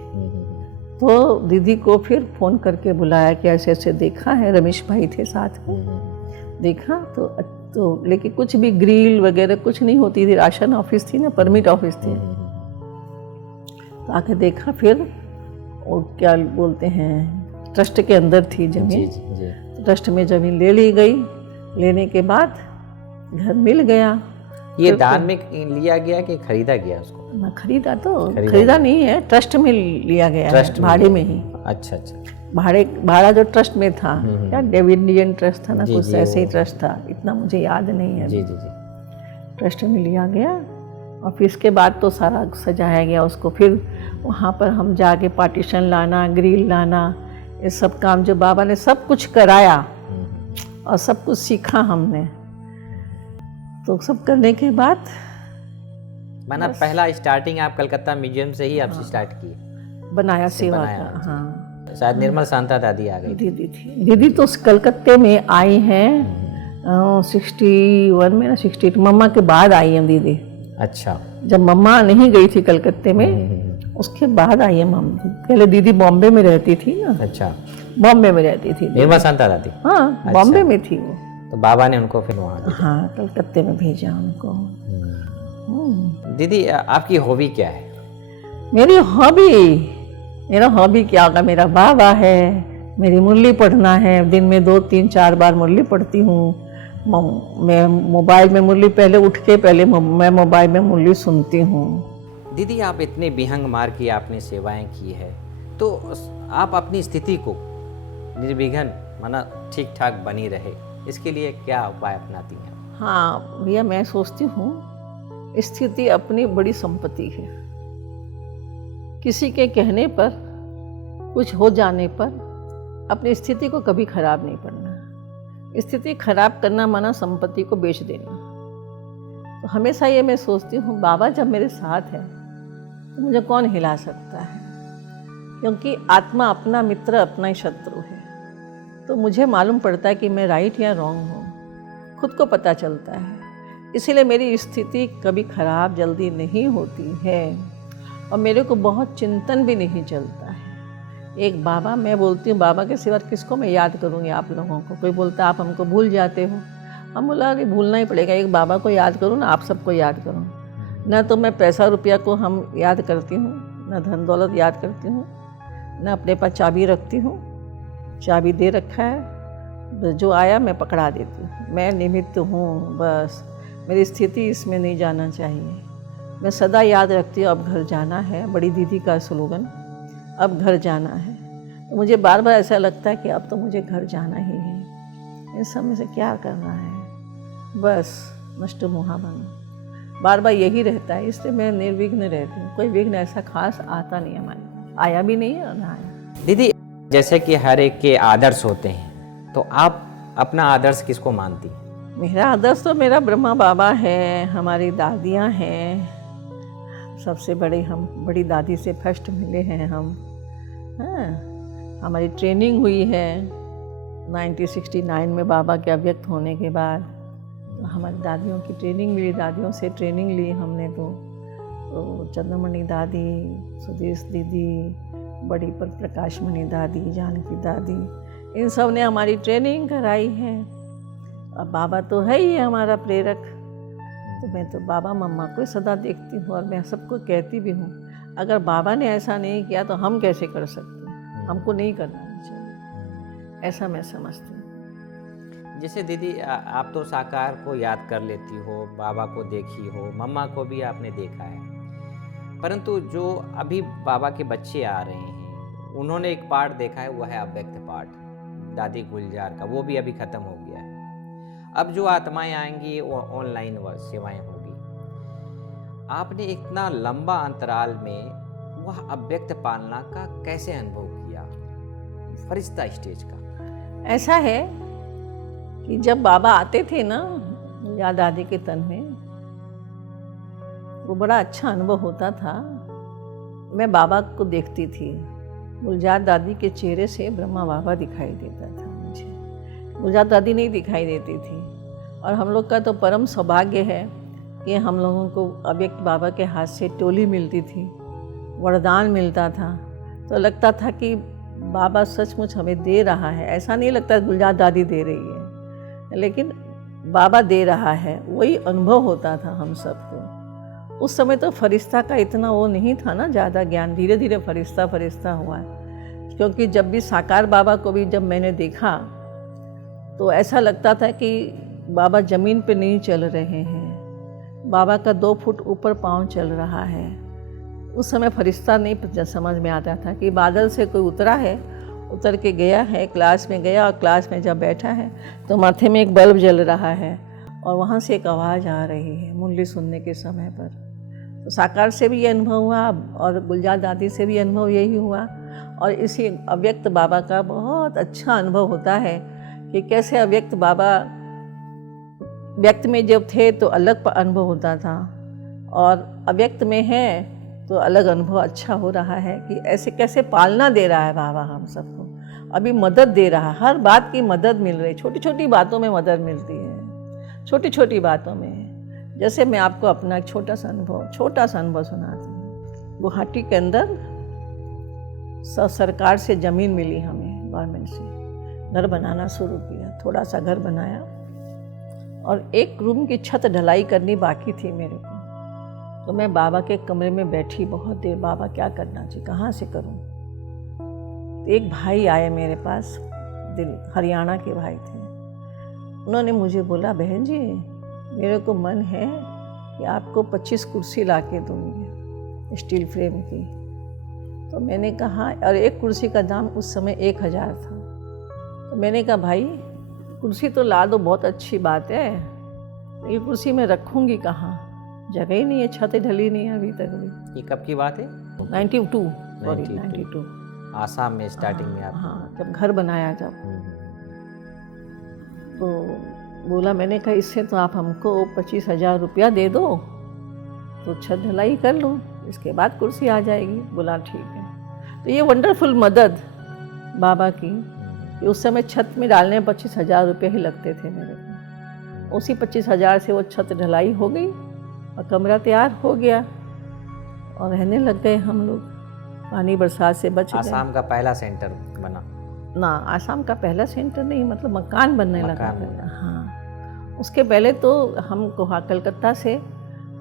तो दीदी को फिर फ़ोन करके बुलाया कि ऐसे ऐसे देखा है, रमेश भाई थे साथ में। देखा तो लेकिन कुछ भी ग्रिल वगैरह कुछ नहीं होती थी, राशन ऑफिस थी ना, परमिट ऑफिस थी। तो आके देखा, फिर और क्या बोलते हैं, ट्रस्ट के अंदर थी ज़मीन। ट्रस्ट में ज़मीन ले ली गई। लेने के बाद घर मिल गया। ये दान में लिया गया कि खरीदा गया उसको? ना खरीदा नहीं है, ट्रस्ट में लिया गया है, भाड़े में ही। अच्छा। भाड़ा जो ट्रस्ट में था, क्या डेविडियन ट्रस्ट था ना, कुछ ऐसे ही ट्रस्ट था, इतना मुझे याद नहीं है। जी। ट्रस्ट में लिया गया और फिर इसके बाद तो सारा सजाया गया उसको। फिर वहाँ पर हम जाके पार्टीशन लाना, ग्रिल लाना, ये सब काम जो बाबा ने सब कुछ कराया और सब कुछ सीखा हमने। तो सब करने के बाद माना पहला स्टार्टिंग आप कलकत्ता म्यूजियम से ही आपसे स्टार्ट किए? बनाया सेवा का। हाँ, शायद निर्मल शांता दादी आ गई। दीदी थी। दीदी तो कलकत्ते में आई हैं 61 में ना 62, मम्मा के बाद आई हैं दीदी। अच्छा। जब मम्मा नहीं गई थी कलकत्ते में, उसके बाद आई है मम्मी। पहले दीदी बॉम्बे में रहती थी ना। अच्छा, बॉम्बे में रहती थी दीदी। निर्मल शांता दादी। हाँ, बॉम्बे में थी वो। तो बाबा ने उनको फिर वहाँ भेजा। हाँ, कलकत्ते में भेजा उनको। दीदी आपकी हॉबी क्या है? मेरा हॉबी क्या होगा? मेरा बाबा है, मेरी मुरली पढ़ना है। दिन में 2, 3, 4 बार मुरली पढ़ती हूँ। मैं मोबाइल में मुरली पहले उठ के मैं मोबाइल में मुरली सुनती हूँ। दीदी आप इतने विहंग मार की आपने सेवाएं की है, तो आप अपनी स्थिति को निर्विघ्न माना ठीक ठाक बनी रहे, इसके लिए क्या उपाय अपनाती हैं? हाँ भैया, मैं सोचती हूँ स्थिति अपनी बड़ी संपत्ति है। किसी के कहने पर, कुछ हो जाने पर अपनी स्थिति को कभी खराब नहीं करना। स्थिति खराब करना माना संपत्ति को बेच देना। तो हमेशा ये मैं सोचती हूँ, बाबा जब मेरे साथ है तो मुझे कौन हिला सकता है? क्योंकि आत्मा अपना मित्र अपना ही शत्रु है। तो मुझे मालूम पड़ता है कि मैं राइट या रॉन्ग हूँ, खुद को पता चलता है। इसीलिए मेरी स्थिति कभी खराब जल्दी नहीं होती है और मेरे को बहुत चिंतन भी नहीं चलता है। एक बाबा, मैं बोलती हूँ बाबा के सिवा किसको मैं याद करूँगी आप लोगों को? कोई बोलता आप हमको भूल जाते हो। हम बोला अरे भूलना ही पड़ेगा, एक बाबा को याद करूँ ना आप सबको याद करूँ। ना तो मैं पैसा रुपया को हम याद करती हूँ, ना धन दौलत याद करती हूँ, ना अपने पास चाबी रखती हूँ। चाबी दे रखा है, जो आया मैं पकड़ा देती हूँ। मैं निमित्त हूँ बस, मेरी स्थिति इसमें नहीं जाना चाहिए। मैं सदा याद रखती हूँ अब घर जाना है, बड़ी दीदी का स्लोगन, अब घर जाना है। तो मुझे बार बार ऐसा लगता है कि अब तो मुझे घर जाना ही है, इस समय से क्या करना है, बस नष्ट मोहाबन बार बार यही रहता है। इसलिए मैं निर्विघ्न रहती हूँ। कोई विघ्न ऐसा खास आता नहीं हमारे, आया भी नहीं है और ना आया। दीदी जैसे कि हर एक के आदर्श होते हैं, तो आप अपना आदर्श किसको मानती? मेरा आदर्श तो मेरा ब्रह्मा बाबा है, हमारी दादियाँ हैं। सबसे बड़ी हम बड़ी दादी से फर्स्ट मिले हैं हम। हाँ, हमारी ट्रेनिंग हुई है 1969 में बाबा के अव्यक्त होने के बाद। हमारी दादियों की ट्रेनिंग मिली, दादियों से ट्रेनिंग ली हमने। तो चंद्रमणि दादी, सुदेश दीदी, बड़ी पर प्रकाशमणि दादी, जानकी दादी, इन सब ने हमारी ट्रेनिंग कराई है। अब बाबा तो है ही हमारा प्रेरक। तो मैं तो बाबा मम्मा को सदा देखती हूँ और मैं सबको कहती भी हूँ, अगर बाबा ने ऐसा नहीं किया तो हम कैसे कर सकते हैं? हमको नहीं करना चाहिए, ऐसा मैं समझती हूँ। जैसे दीदी आप तो साकार को याद कर लेती हो, बाबा को देखी हो, मम्मा को भी आपने देखा है, परंतु जो अभी बाबा के बच्चे आ रहे हैं उन्होंने एक पार्ट देखा है, वो है अव्यक्त पार्ट दादी गुलजार का, वो भी अभी ख़त्म हो गया है। अब जो आत्माएं आएंगी वो ऑनलाइन सेवाएं होगी। आपने इतना लंबा अंतराल में वह अव्यक्त पालना का कैसे अनुभव किया, फरिश्ता स्टेज का? ऐसा है कि जब बाबा आते थे ना या दादी के तन में, वो बड़ा अच्छा अनुभव होता था। मैं बाबा को देखती थी, गुलजार दादी के चेहरे से ब्रह्मा बाबा दिखाई देता था मुझे, गुलजार दादी नहीं दिखाई देती थी। और हम लोग का तो परम सौभाग्य है कि हम लोगों को अव्यक्त बाबा के हाथ से टोली मिलती थी, वरदान मिलता था। तो लगता था कि बाबा सचमुच हमें दे रहा है। ऐसा नहीं लगता गुलजार दादी दे रही है, लेकिन बाबा दे रहा है, वही अनुभव होता था हम सबको। उस समय तो फरिश्ता का इतना वो नहीं था ना, ज़्यादा ज्ञान। धीरे धीरे फरिश्ता हुआ है। क्योंकि जब भी साकार बाबा को भी जब मैंने देखा तो ऐसा लगता था कि बाबा ज़मीन पे नहीं चल रहे हैं, बाबा का 2 फुट ऊपर पाँव चल रहा है। उस समय फरिश्ता नहीं समझ में आता था कि बादल से कोई उतरा है, उतर के गया है, क्लास में गया और क्लास में जब बैठा है तो माथे में एक बल्ब जल रहा है और वहाँ से एक आवाज़ आ रही है मुरली सुनने के समय पर। तो साकार से भी ये अनुभव हुआ और गुलजार दादी से भी अनुभव यही हुआ। और इसी अव्यक्त बाबा का बहुत अच्छा अनुभव होता है कि कैसे अव्यक्त बाबा व्यक्त में जब थे तो अलग अनुभव होता था और अव्यक्त में है तो अलग अनुभव अच्छा हो रहा है कि ऐसे कैसे पालना दे रहा है बाबा हम सबको, अभी मदद दे रहा है, हर बात की मदद मिल रही, छोटी छोटी बातों में मदद मिलती है, छोटी छोटी बातों में। जैसे मैं आपको अपना एक छोटा सा अनुभव सुनाती हूँ। गुवाहाटी के अंदर सरकार से ज़मीन मिली हमें, गवर्नमेंट से, घर बनाना शुरू किया, थोड़ा सा घर बनाया और एक रूम की छत ढलाई करनी बाकी थी मेरे को। तो मैं बाबा के कमरे में बैठी बहुत देर, बाबा क्या करना चाहिए, कहाँ से करूँ। तो एक भाई आए मेरे पास, हरियाणा के भाई थे। उन्होंने मुझे बोला, बहन जी मेरे को मन है कि आपको 25 कुर्सी ला के दूँगी स्टील फ्रेम की। तो मैंने कहा, और एक कुर्सी का दाम उस समय 1000 था। तो मैंने कहा, भाई कुर्सी तो ला दो, बहुत अच्छी बात है, ये कुर्सी मैं रखूँगी कहाँ, जगह ही नहीं है, छत ढली नहीं है अभी तक भी। ये कब की बात है? 92 आसाम में स्टार्टिंग में आप? हाँ, जब घर बनाया जब। तो बोला, मैंने कहा इससे तो आप हमको 25,000 रुपया दे दो तो छत ढलाई कर लूँ, इसके बाद कुर्सी आ जाएगी। बोला ठीक है। तो ये वंडरफुल मदद बाबा की, कि उस समय छत में डालने 25,000 रुपये ही लगते थे मेरे को। उसी 25,000 से वो छत ढलाई हो गई और कमरा तैयार हो गया और रहने लग गए हम लोग। पानी बरसात से बच गए। आसाम का पहला सेंटर बना ना, आसाम का पहला सेंटर नहीं, मतलब मकान बनने लगा। हाँ, उसके पहले तो हम कलकत्ता से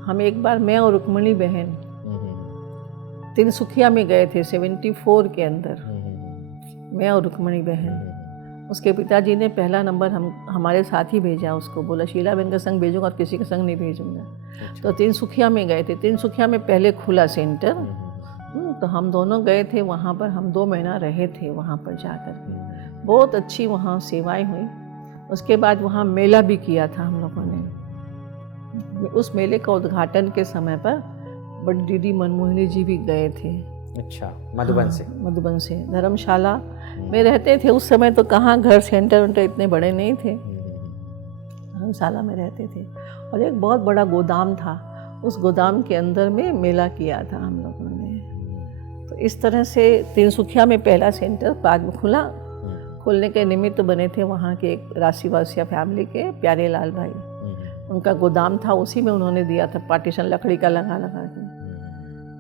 हम एक बार, मैं और रुक्मणी बहन तिनसुखिया में गए थे 74 के अंदर, मैं और रुक्मणी बहन। उसके पिताजी ने पहला नंबर हमारे साथ ही भेजा, उसको बोला शीला बहन का संग भेजूंगा और किसी का संग नहीं भेजूंगा। तो तिनसुखिया में गए थे, तिनसुखिया में पहले खुला सेंटर। तो हम दोनों गए थे वहाँ पर, हम 2 महीना रहे थे वहाँ पर जाकर के। बहुत अच्छी वहाँ सेवाएं हुई। उसके बाद वहाँ मेला भी किया था हम लोगों ने। उस मेले का उद्घाटन के समय पर बड़ी दीदी मनमोहिनी जी भी गए थे। अच्छा, मधुबन से? मधुबन से। धर्मशाला में रहते थे उस समय, तो कहाँ घर सेंटर इतने बड़े नहीं थे, धर्मशाला में रहते थे। और एक बहुत बड़ा गोदाम था, उस गोदाम के अंदर में मेला किया था हम लोगों ने। तो इस तरह से तिनसुखिया में पहला सेंटर बाद में खुला। खुलने के निमित्त बने थे वहाँ के एक राशिवासिया फैमिली के प्यारे लाल भाई, उनका गोदाम था, उसी में उन्होंने दिया था पार्टीशन लकड़ी का लगा के।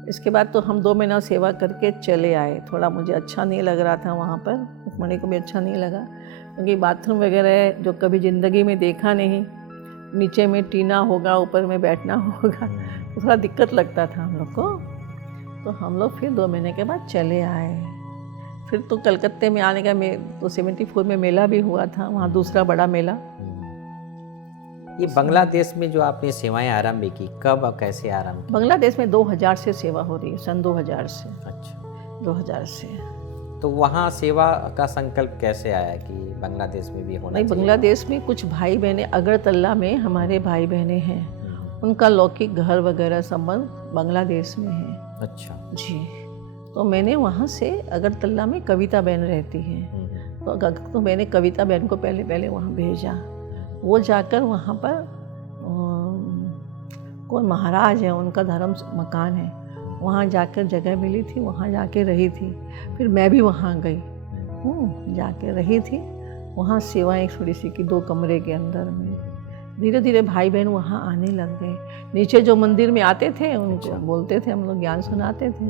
इसके बाद तो हम 2 महीना सेवा करके चले आए। थोड़ा मुझे अच्छा नहीं लग रहा था वहाँ पर, रुक्मणी को भी अच्छा नहीं लगा, क्योंकि बाथरूम वगैरह जो कभी ज़िंदगी में देखा नहीं, नीचे में टीना होगा, ऊपर में बैठना होगा, तो थोड़ा दिक्कत लगता था हम लोग को। तो हम लोग फिर 2 महीने के बाद चले आए। फिर तो कलकत्ते में आने का तो 74 में मेला भी हुआ था, वहाँ दूसरा बड़ा मेला। ये बांग्लादेश में जो आपने सेवाएं आरंभ की, कब और कैसे आरंभ की? बांग्लादेश में 2000 से सेवा हो रही है, सन 2000 से। अच्छा, 2000 से। तो वहाँ सेवा का संकल्प कैसे आया कि बांग्लादेश में भी होना नहीं, चाहिए? बांग्लादेश में कुछ भाई बहनें, अगरतला में हमारे भाई बहनें हैं, उनका लौकिक घर वगैरह संबंध बांग्लादेश में है। अच्छा जी। तो मैंने वहाँ से, अगरतला में कविता बहन रहती है, तो मैंने कविता बहन को पहले वहाँ भेजा। वो जाकर वहाँ पर कोई महाराज है, उनका धर्म मकान है, वहाँ जाकर जगह मिली थी, वहाँ जाके रही थी। फिर मैं भी वहाँ गई, जाके रही थी। वहाँ सेवाएं थोड़ी सी की 2 कमरे के अंदर में। धीरे धीरे भाई बहन वहाँ आने लग गए। नीचे जो मंदिर में आते थे उनको बोलते थे, हम लोग ज्ञान सुनाते थे,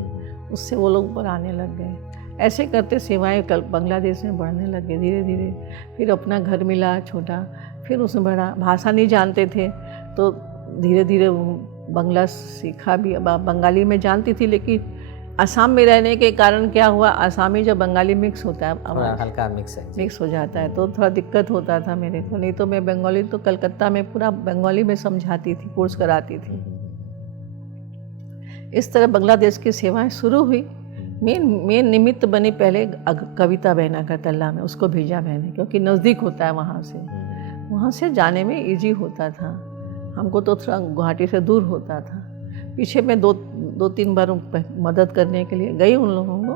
उससे वो लोग ऊपर आने लग गए। ऐसे करते सेवाएं बांग्लादेश में बढ़ने लग गए धीरे धीरे। फिर अपना घर मिला छोटा, फिर उसमें बढ़ा। भाषा नहीं जानते थे तो धीरे धीरे बंगला सीखा भी। अब बंगाली में जानती थी, लेकिन असम में रहने के कारण क्या हुआ, आसामी जब बंगाली मिक्स होता है, हल्का मिक्स हो जाता है, तो थोड़ा दिक्कत होता था मेरे को। नहीं तो मैं बंगाली तो कलकत्ता में पूरा बंगाली में समझाती थी, कोर्स कराती थी। इस तरह बांग्लादेश की सेवाएं शुरू हुई। मेन निमित्त बनी पहले कविता बहन अगरतला में, उसको भेजा मैंने, क्योंकि नज़दीक होता है वहाँ से जाने में इजी होता था। हमको तो थोड़ा गुवाहाटी से दूर होता था। पीछे मैं 2-3 बार मदद करने के लिए गई उन लोगों को।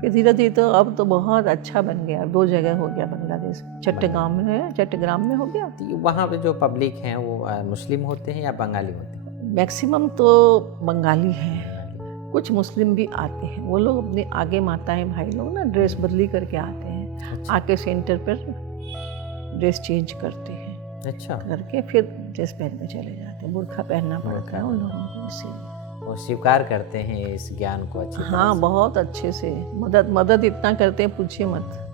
फिर धीरे धीरे तो अब तो बहुत अच्छा बन गया, 2 जगह हो गया बांग्लादेश। चट्टग्राम में हो गया। वहाँ पे जो पब्लिक हैं वो मुस्लिम होते हैं या बंगाली होते हैं? मैक्सिमम तो बंगाली हैं, कुछ मुस्लिम भी आते हैं, वो लोग अपने आगे माताएं भाई लोग ना ड्रेस बदली करके आते हैं। अच्छा। आके सेंटर पर ड्रेस चेंज करते हैं, अच्छा, करके फिर ड्रेस पहन के चले जाते हैं। बुर्खा पहनना पड़ता है उन लोगों को, इसीलिए। वो स्वीकार करते हैं इस ज्ञान को अच्छी तरह हाँ, से। बहुत अच्छे से मदद इतना करते हैं, पूछिए मत।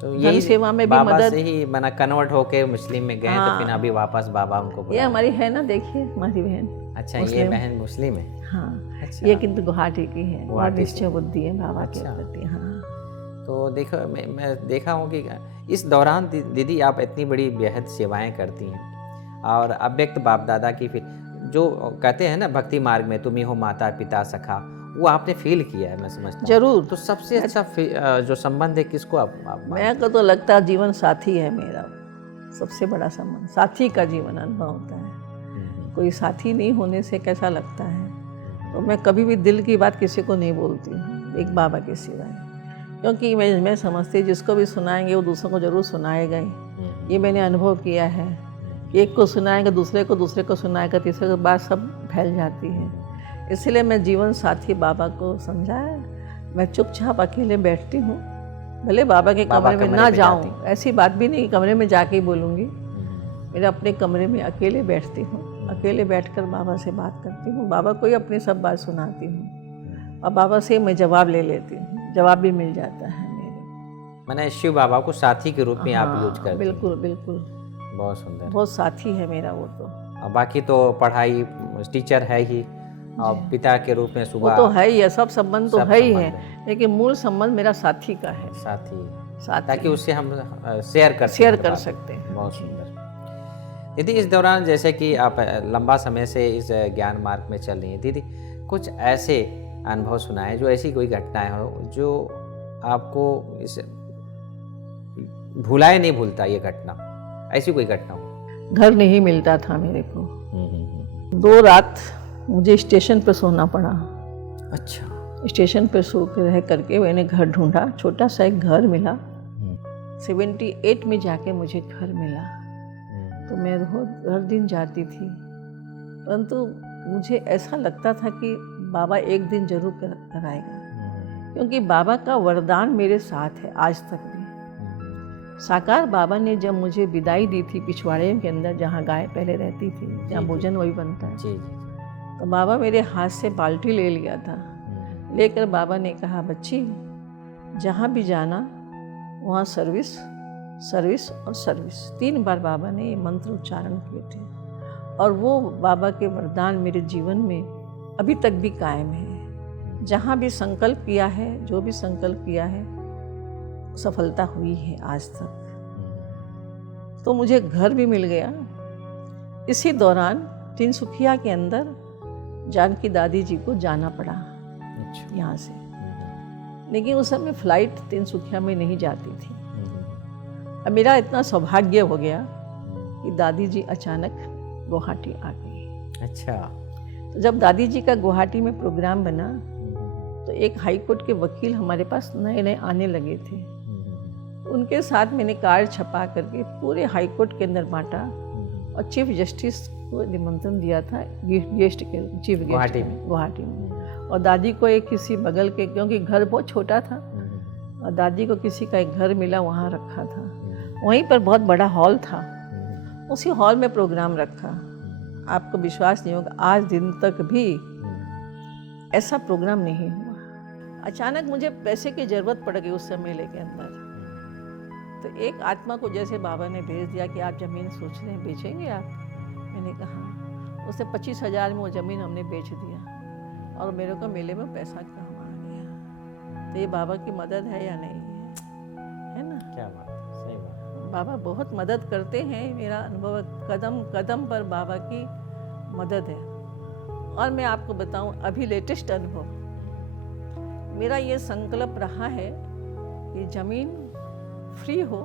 तो धन यही सेवा में भी बाबा मदद। से ही मना कन्वर्ट होके मुस्लिम में गए, तो हाँ। फिर अभी वापस बाबा उनको ये बुला। हमारी है ना, देखिए हमारी बहन। अच्छा, ये मुस्लिम। बहन मुस्लिम है। हाँ, अच्छा। ये किंतु गुवाहाटी की है, और गुवाहाटी निश्चय बुद्धि है बाबा के अच्छा। प्रति। हाँ, तो देखो, मैं देखा हूँ कि इस दौरान दीदी आप इतनी बड़ी बेहद सेवाएं करती हैं, और अव्यक्त बाप दादा की फिर जो कहते हैं ना भक्ति मार्ग में तुम ही हो माता पिता सखा, वो आपने फील किया है, मैं समझता हूँ। जरूर। तो सबसे अच्छा जो संबंध है किसको आप मैं को तो लगता है जीवन साथी है मेरा, सबसे बड़ा संबंध साथी का जीवन अनुभव होता है। कोई साथी नहीं होने से कैसा लगता है। तो मैं कभी भी दिल की बात किसी को नहीं बोलती हूँ, एक बाबा के सिवाय, क्योंकि मैं समझती जिसको भी सुनाएंगे वो दूसरों को जरूर सुनाएगा ही। ये मैंने अनुभव किया है कि एक को सुनाएगा दूसरे को सुनाएगा, तीसरे को बात सब फैल जाती है। इसलिए मैं जीवन साथी बाबा को समझा है। मैं चुपचाप अकेले बैठती हूँ, भले बाबा के कमरे में ना जाऊँ, ऐसी बात भी नहीं कमरे में जाके ही बोलूँगी। मेरे अपने कमरे में अकेले बैठती हूँ, अकेले बैठकर बाबा से बात करती हूँ, बाबा को ही अपनी सब बात सुनाती हूँ, और बाबा से मैं जवाब ले लेती हूँ, जवाब भी मिल जाता है मेरे। मैंने शिव बाबा को साथी के रूप में आप यूज करते हैं। बिल्कुल बिल्कुल, बहुत सुंदर, बहुत साथी है मेरा वो तो। और बाकी तो पढ़ाई टीचर है ही, और पिता के रूप में वो सुबह तो है ही है, सब संबंध तो सब है ही संबंध है, लेकिन मूल संबंध मेरा साथी का है। साथी, ताकि उससे हम शेयर कर सकते हैं। बहुत सुंदर। दीदी, इस दौरान जैसे कि आप लंबा समय से इस ज्ञान मार्ग में चल रही हैं, दीदी कुछ ऐसे अनुभव सुनाएं, जो ऐसी कोई घटनाएं हो जो आपको इस भुलाए नहीं भूलता, ये घटना, ऐसी कोई घटना हो। घर नहीं मिलता था मेरे को, 2 रात मुझे स्टेशन पर सोना पड़ा। अच्छा। स्टेशन पर सो के रह करके मैंने घर ढूंढा, छोटा सा एक घर मिला। 78 में जाके मुझे घर मिला, तो मैं रोज हर दिन जाती थी, परंतु मुझे ऐसा लगता था कि बाबा एक दिन जरूर कराएगा, क्योंकि बाबा का वरदान मेरे साथ है आज तक भी। साकार बाबा ने जब मुझे विदाई दी थी पिछवाड़े के अंदर, जहाँ गाय पहले रहती थी, जहाँ भोजन वही बनता है, तो बाबा मेरे हाथ से बाल्टी ले लिया था। लेकर बाबा ने कहा, बच्ची जहाँ भी जाना वहाँ सर्विस सर्विस और सर्विस, 3 बार बाबा ने ये मंत्र उच्चारण किए थे, और वो बाबा के वरदान मेरे जीवन में अभी तक भी कायम है। जहाँ भी संकल्प किया है, जो भी संकल्प किया है, सफलता हुई है आज तक। तो मुझे घर भी मिल गया। इसी दौरान तिनसुखिया के अंदर जानकी दादी जी को जाना पड़ा यहाँ से, लेकिन उस समय फ्लाइट तिनसुखिया में नहीं जाती थी। अब मेरा इतना सौभाग्य हो गया कि दादी जी अचानक गुवाहाटी आ गई। अच्छा। तो जब दादी जी का गुवाहाटी में प्रोग्राम बना, तो एक हाई कोर्ट के वकील हमारे पास नए नए आने लगे थे। उनके साथ मैंने कार्ड छपा करके पूरे हाई कोर्ट के अंदर बांटा, और चीफ जस्टिस को निमंत्रण दिया था गेस्ट के, चीफ गेस्ट गुवाहाटी में। और दादी को एक किसी बगल के, क्योंकि घर बहुत छोटा था, और दादी को किसी का एक घर मिला, वहाँ रखा था। वहीं पर बहुत बड़ा हॉल था, उसी हॉल में प्रोग्राम रखा। आपको विश्वास नहीं होगा, आज दिन तक भी ऐसा प्रोग्राम नहीं हुआ। अचानक मुझे पैसे की ज़रूरत पड़ गई उस समय के अंदर। तो एक आत्मा को जैसे बाबा ने भेज दिया कि आप ज़मीन सोच रहे हैं, बेचेंगे आप? मैंने कहा। उससे 25,000 में वो ज़मीन हमने बेच दिया, और मेरे को मेले में पैसा काम आ गया। तो ये बाबा की मदद है या नहीं है ना? क्या बात है, सही बात। बाबा बहुत मदद करते हैं, मेरा अनुभव कदम कदम पर बाबा की मदद है। और मैं आपको बताऊं, अभी लेटेस्ट अनुभव मेरा ये संकल्प रहा है कि ज़मीन फ्री हो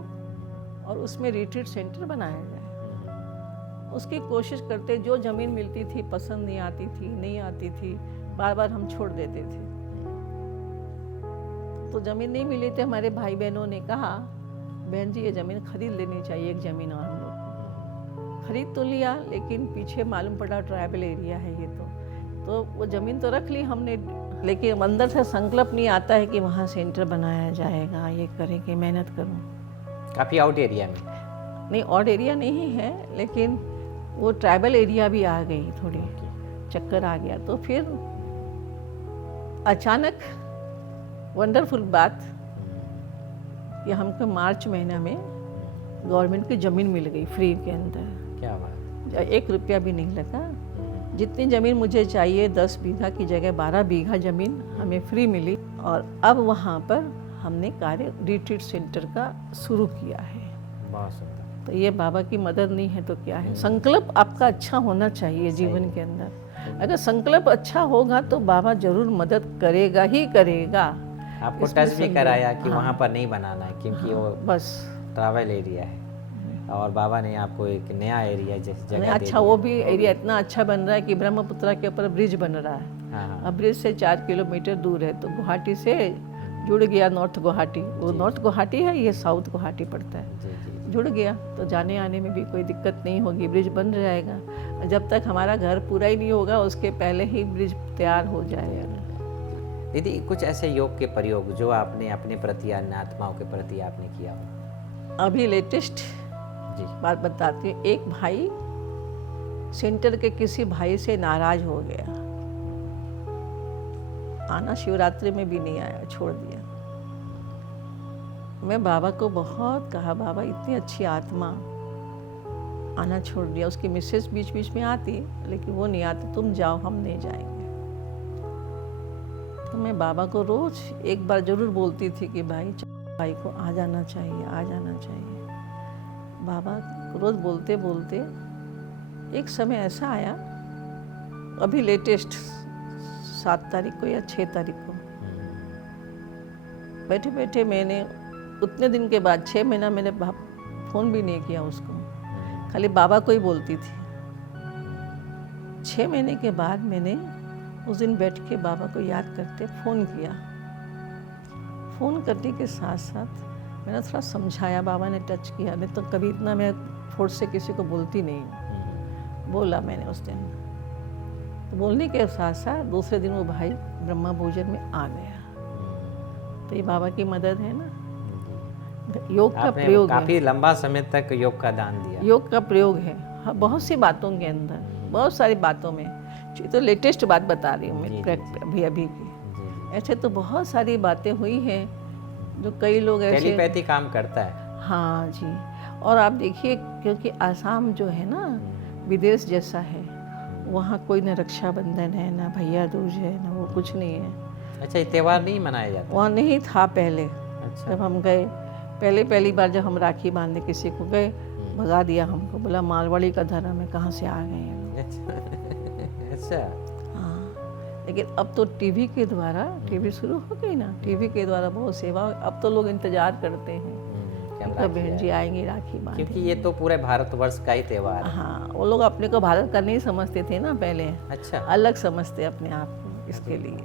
और उसमें रिट्रीट सेंटर बनाया जाए। उसकी कोशिश करते, जो ज़मीन मिलती थी पसंद नहीं आती थी, बार बार हम छोड़ देते थे। तो ज़मीन नहीं मिली थी, हमारे भाई बहनों ने कहा, बहन जी ये ज़मीन खरीद लेनी चाहिए, एक ज़मीन। और हम लोग खरीद तो लिया, लेकिन पीछे मालूम पड़ा ट्राइबल एरिया है ये, तो वो ज़मीन तो रख ली हमने लेकिन अंदर से संकल्प नहीं आता है कि वहाँ सेंटर बनाया जाएगा, ये करेंगे, मेहनत करूँ। काफ़ी आउट एरिया में? नहीं, ऑड एरिया नहीं है, लेकिन वो ट्राइबल एरिया भी आ गई, थोड़ी चक्कर आ गया। तो फिर अचानक वंडरफुल बात कि हमको मार्च महीना में गवर्नमेंट की ज़मीन मिल गई फ्री के अंदर। क्या बात! 1 रुपया भी नहीं लगा। जितनी ज़मीन मुझे चाहिए 10 बीघा की जगह 12 बीघा ज़मीन हमें फ्री मिली। और अब वहाँ पर हमने कार्य रिट्रीट सेंटर का शुरू किया है। बहुत सुंदर। तो ये बाबा की मदद नहीं है तो क्या है। संकल्प आपका अच्छा होना चाहिए जीवन के अंदर। अगर संकल्प अच्छा होगा तो बाबा जरूर मदद करेगा ही करेगा। आपको इसमें टच भी संदेह- कराया कि हाँ, वहाँ पर नहीं बनाना है, क्योंकि वो बस ट्रैवल एरिया है, और बाबा ने आपको एक नया एरिया जगह दे अच्छा, वो भी एरिया इतना अच्छा बन रहा है कि ब्रह्मपुत्रा के ऊपर ब्रिज बन रहा है। हाँ हाँ। अब ब्रिज से 4 किलोमीटर दूर है, तो गुवाहाटी से जुड़ गया नॉर्थ गुवाहाटी। वो नॉर्थ गुवाहाटी है, ये साउथ गुवाहाटी पड़ता है। जी जी। जुड़ गया तो जाने आने में भी कोई दिक्कत नहीं होगी, ब्रिज बन जाएगा। जब तक हमारा घर पूरा ही नहीं होगा उसके पहले ही ब्रिज तैयार हो जाएगा। दीदी, कुछ ऐसे योग के प्रयोग जो आपने अपने प्रति या अन्य आत्माओं के प्रति आपने किया हो? अभी लेटेस्ट जी। बात बताती हूँ। एक भाई सेंटर के किसी भाई से नाराज हो गया, आना शिवरात्रि में भी नहीं आया, छोड़ दिया। मैं बाबा को बहुत कहा, बाबा इतनी अच्छी आत्मा आना छोड़ दिया। उसकी मिसेस बीच बीच में आती, लेकिन वो नहीं आती, तुम जाओ हम नहीं जाएंगे। तो मैं बाबा को रोज एक बार जरूर बोलती थी कि भाई को आ जाना चाहिए, आ जाना चाहिए। बाबा को रोज बोलते बोलते एक समय ऐसा आया, अभी लेटेस्ट 7 तारीख को या 6 तारीख को बैठे बैठे मैंने उतने दिन के बाद 6 महीना मैंने फ़ोन भी नहीं किया उसको, खाली बाबा को ही बोलती थी। 6 महीने के बाद मैंने उस दिन बैठ के बाबा को याद करते फ़ोन किया। फ़ोन करने के साथ साथ मैंने थोड़ा समझाया, बाबा ने टच किया। नहीं तो कभी इतना मैं फोर्स से किसी को बोलती नहीं हूँ। बोला मैंने उस दिन, तो बोलने के साथ साथ दूसरे दिन वो भाई ब्रह्मा भोजन में आ गया। तो ये बाबा की मदद है ना, योग का आपने प्रयोग काफी है। लंबा समय तक योग का दान दिया। योग का प्रयोग है, हाँ, बहुत सी बातों के अंदर, बहुत सारी बातों में। ये तो लेटेस्ट बात बता रही हूँ मैं, अभी की। जी। ऐसे तो बहुत सारी बातें हुई हैं जो कई लोग ऐसे। टेलीपैथी काम करता है। हाँ जी। और आप देखिए, क्योंकि आसाम जो है ना विदेश जैसा है, वहाँ कोई न रक्षाबंधन है, ना भैया दूज है, ना वो कुछ नहीं है। अच्छा, ये त्यौहार नहीं मनाया जाता? वहाँ नहीं था पहले। अच्छा। जब हम गए पहली बार जब हम राखी बांधने किसी को गए, भगा दिया हमको, बोला मारवाड़ी का धर्म है, कहाँ से आ गए हैं लोग। अच्छा। हाँ, लेकिन अब तो टीवी के द्वारा, टीवी शुरू हो गई ना, टीवी के द्वारा बहुत सेवा। अब तो लोग इंतजार करते हैं कब कि बहन जी आएंगी राखी बांधने। क्योंकि ये तो पूरे भारतवर्ष का ही त्यौहार है। हाँ, वो लोग अपने को भारत का नहीं समझते थे ना पहले, अच्छा। अलग समझते अपने आप को इसके लिए।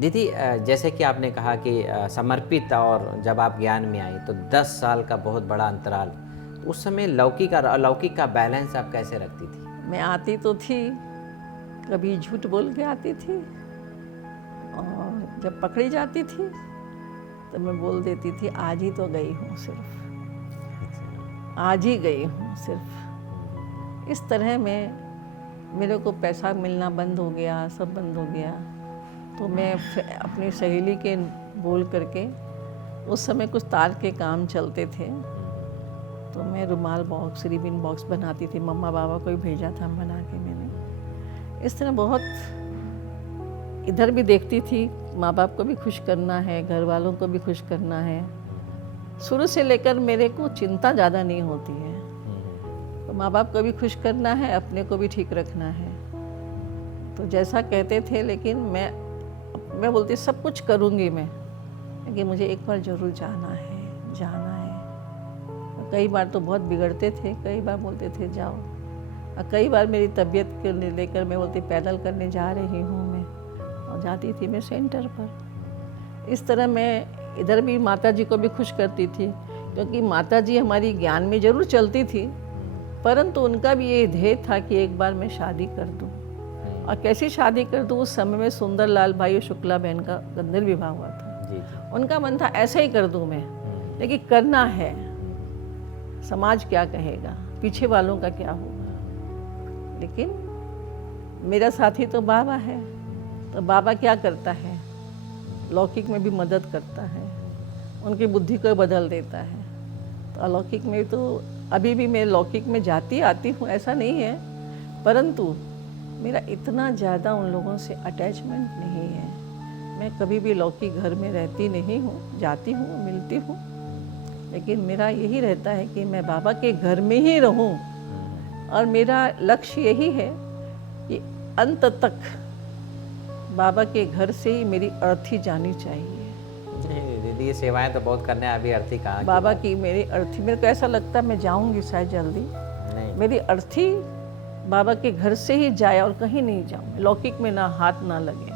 दीदी, जैसे कि आपने कहा कि समर्पित, और जब आप ज्ञान में आई तो 10 साल का बहुत बड़ा अंतराल, तो उस समय लौकिक और अलौकिक का बैलेंस आप कैसे रखती थी? मैं आती तो थी, कभी झूठ बोल के आती थी, और जब पकड़ी जाती थी तो मैं बोल देती थी आज ही तो गई हूँ, सिर्फ आज ही गई हूँ सिर्फ। इस तरह में मेरे को पैसा मिलना बंद हो गया, सब बंद हो गया। तो मैं अपनी सहेली के बोल करके, उस समय कुछ तार के काम चलते थे, तो मैं रुमाल बॉक्स, रिबिन बॉक्स बनाती थी। मम्मा बाबा को ही भेजा था बना के मैंने। इस तरह बहुत इधर भी देखती थी, माँ बाप को भी खुश करना है, घर वालों को भी खुश करना है। शुरू से लेकर मेरे को चिंता ज़्यादा नहीं होती है, तो माँ बाप को भी खुश करना है, अपने को भी ठीक रखना है। तो जैसा कहते थे, लेकिन मैं बोलती सब कुछ करूँगी मैं, लेकिन मुझे एक बार ज़रूर जाना है, जाना है। कई बार तो बहुत बिगड़ते थे, कई बार बोलते थे जाओ, और कई बार मेरी तबीयत को लेकर मैं बोलती पैदल करने जा रही हूँ मैं, और जाती थी मैं सेंटर पर। इस तरह मैं इधर भी माता जी को भी खुश करती थी, क्योंकि माता जी हमारी ज्ञान में ज़रूर चलती थी, परंतु उनका भी ये ध्येय था कि एक बार मैं शादी कर दूँ। और कैसी शादी कर दूँ, उस समय में सुंदर लाल भाई और शुक्ला बहन का गंधर्व विवाह हुआ था। जी जी। उनका मन था ऐसे ही कर दूँ मैं, लेकिन करना है, समाज क्या कहेगा, पीछे वालों का क्या होगा। लेकिन मेरा साथी तो बाबा है, तो बाबा क्या करता है, लौकिक में भी मदद करता है, उनकी बुद्धि को बदल देता है। तो अलौकिक में तो अभी भी मैं लौकिक में जाती आती हूँ, ऐसा नहीं है, परंतु मेरा इतना ज़्यादा उन लोगों से अटैचमेंट नहीं है। मैं कभी भी लौकिक घर में रहती नहीं हूँ, जाती हूँ, मिलती हूँ, लेकिन मेरा यही रहता है कि मैं बाबा के घर में ही रहूँ। और मेरा लक्ष्य यही है कि अंत तक बाबा के घर से ही मेरी अर्थी जानी चाहिए। दीदी ये सेवाएं तो बहुत करने हैं, अभी अर्थी कहाँ की बाबा बात? की मेरी अर्थी, मेरे को ऐसा लगता है मैं जाऊंगी शायद जल्दी, नहीं। मेरी अर्थी बाबा के घर से ही जाए और कहीं नहीं जाऊँ, लौकिक में ना हाथ ना लगे,